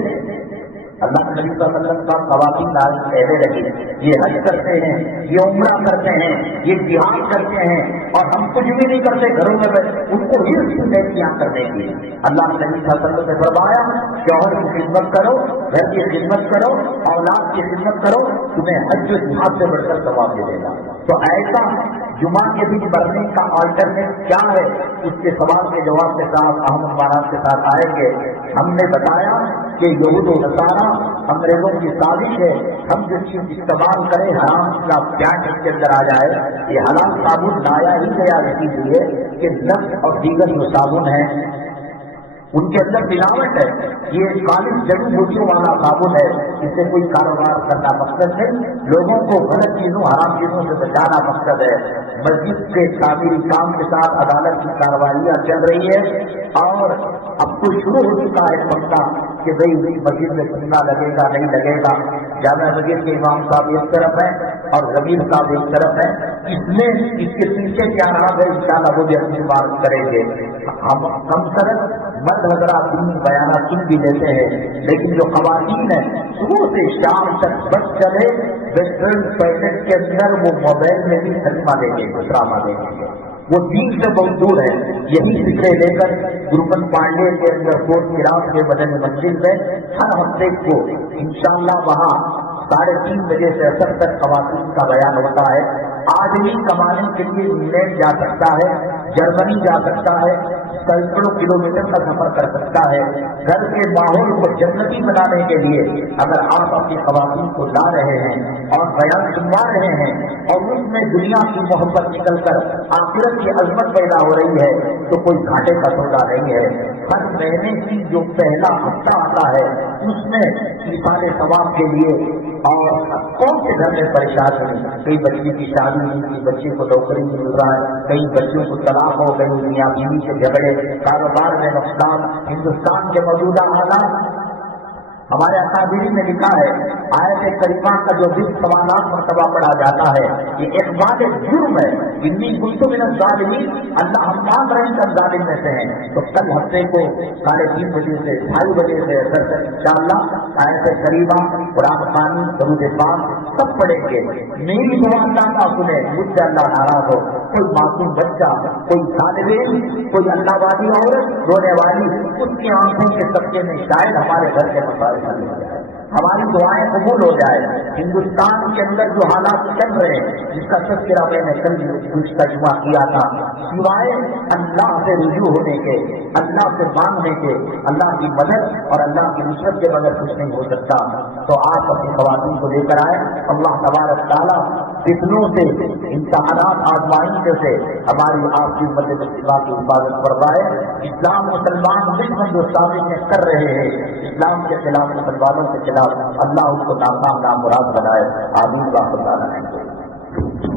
اللہ کے نبی صلی اللہ علیہ وسلم کا خواتین آج کہنے لگی یہ حج کرتے ہیں، یہ عمرہ کرتے ہیں، یہ جہاد کرتے ہیں، اور ہم کچھ بھی نہیں کرتے گھروں میں بیٹھے، ان کو ہر نیکیاں کرنے کی۔ اللہ کے نبی صلی اللہ علیہ وسلم نے فرمایا شوہر کی خدمت کرو، گھر کی خدمت کرو، اولاد کی خدمت کرو، تمہیں حج و جہاد سے بڑھ کر ثواب ملے گا۔ تو ایسا جمعہ کے دن مرنے کا آلٹرنیٹ کیا ہے، اس کے سوال کے جواب کے ساتھ اہم عنوانات کے ساتھ آئیں گے۔ ہم نے بتایا کہ یہود و نصارہ انگریزوں کی سازش ہے، ہم جس چیز استعمال کریں حرام کا پیاٹ اس کے اندر آ جائے۔ یہ حلال صابن لایا ہی گیا اسی لیے کہ نفس اور دیگر جو صابن ہیں ان کے اندر ملاوٹ ہے، یہ خالص جڑی بوٹیوں والا صابن ہے، اس سے کوئی کاروبار کرنا مقصد ہے، لوگوں کو غلط چیزوں حرام چیزوں سے بچانا مقصد ہے۔ مسجد کے تعمیری کام کے ساتھ عدالت کی کارروائیاں چل رہی ہے اور اب تو شروع ہو چکا ہے پکا کہ بھائی مسجد میں چندہ لگے گا نہیں لگے گا۔ جامع مسجد کے امام صاحب ایک طرف ہے اور زمین صاحب ایک طرف ہے، اس میں اس کے پیچھے کیا رہا ہے انشاءاللہ وہ بھی اپنی بات کریں گے۔ ہم کم طرح مرد حضرات دین بیانات سن بھی لیتے ہیں، لیکن جو خواتین ہیں صبح سے شام تک بس چلے ویسٹرن ٹوائلٹ کے اندر وہ موبائل میں بھی سنیما دیکھیں گے، ڈرامہ دیکھیں گے، وہ دین سے بہت دور ہے۔ یہی فکرے لے کر گروپن پانڈے کے اندر کوٹ میراث کے مدنی منزل میں ہر ہفتے کو انشاءاللہ وہاں 3:30 بجے سے اثر تک خواتین کا بیان ہوتا ہے۔ آدمی کمانے کے لیے انگلینڈ جا سکتا ہے، جرمنی جا سکتا ہے، سینکڑوں کلومیٹر کا سفر کر سکتا ہے۔ گھر کے ماحول کو جنتی بنانے کے لیے اگر آپ اپنی خواتین کو لا رہے ہیں اور بیان سنوا رہے ہیں اور اس میں دنیا کی محبت نکل کر آخرت کی عظمت پیدا ہو رہی ہے تو کوئی گھاٹے کا سودا نہیں ہے۔ ہر مہینے کی جو پہلا ہفتہ آتا ہے اس میں ایثار ثواب کے لیے، اور کون سے گھر میں پریشان ہیں، کئی بچی کی شادی نہیں کی، بچے کو نوکری نہیں مل رہا ہے، کئی بچوں کو طلاق ہو گئی، میاں بیوی کے جھگڑے، کاروبار میں نقصان، ہندوستان کے موجودہ حالات ہمارے اکابرین نے لکھا ہے آیت کریمہ کا جو 20 سوالات مرتبہ پڑھا جاتا ہے یہ ایک بات جرم ہے. انی کنت من الظالمین، اللہ ہم مان رہے ہیں کہ ہم ظالم میں سے ہیں. تو کل ہفتے کو 3:30 بجے سے 2:30 بجے سے انشاءاللہ آیت کریمہ، قرآن خوانی، درود پاک سب پڑھیں گے. میری دعا اللہ نہ سنے، مجھ سے اللہ ناراض ہو. کوئی معصوم بچہ، کوئی طالب علم، کوئی اللہ والی عورت رونے والی، اس کی آنکھوں کے صدقے میں شاید ہمارے گھر کے مسائل حل ہو جائے، ہماری دعائیں قبول ہو جائے. ہندوستان کے اندر جو حالات چل رہے ہیں جس کا تذکرہ میں نے کل کچھ ترجمہ کیا تھا، سوائے اللہ سے رجوع ہونے کے، اللہ سے مانگنے کے، اللہ کی مدد اور اللہ کی نصرت کے بغیر کچھ نہیں ہو سکتا. تو آپ اپنی خواتین کو لے کر آئے. اللہ تبارک تعالیٰ فتنوں سے، امتحانات آزمائشوں سے ہماری آپ کی مدد کی حفاظت فرمائے. اسلام مسلمان دشمن جو سازشیں کر رہے ہیں اسلام کے خلاف، مسلمانوں کے خلاف، اللہ اس کو ناکام نامراد بنائے. آمین. واخر دعوانا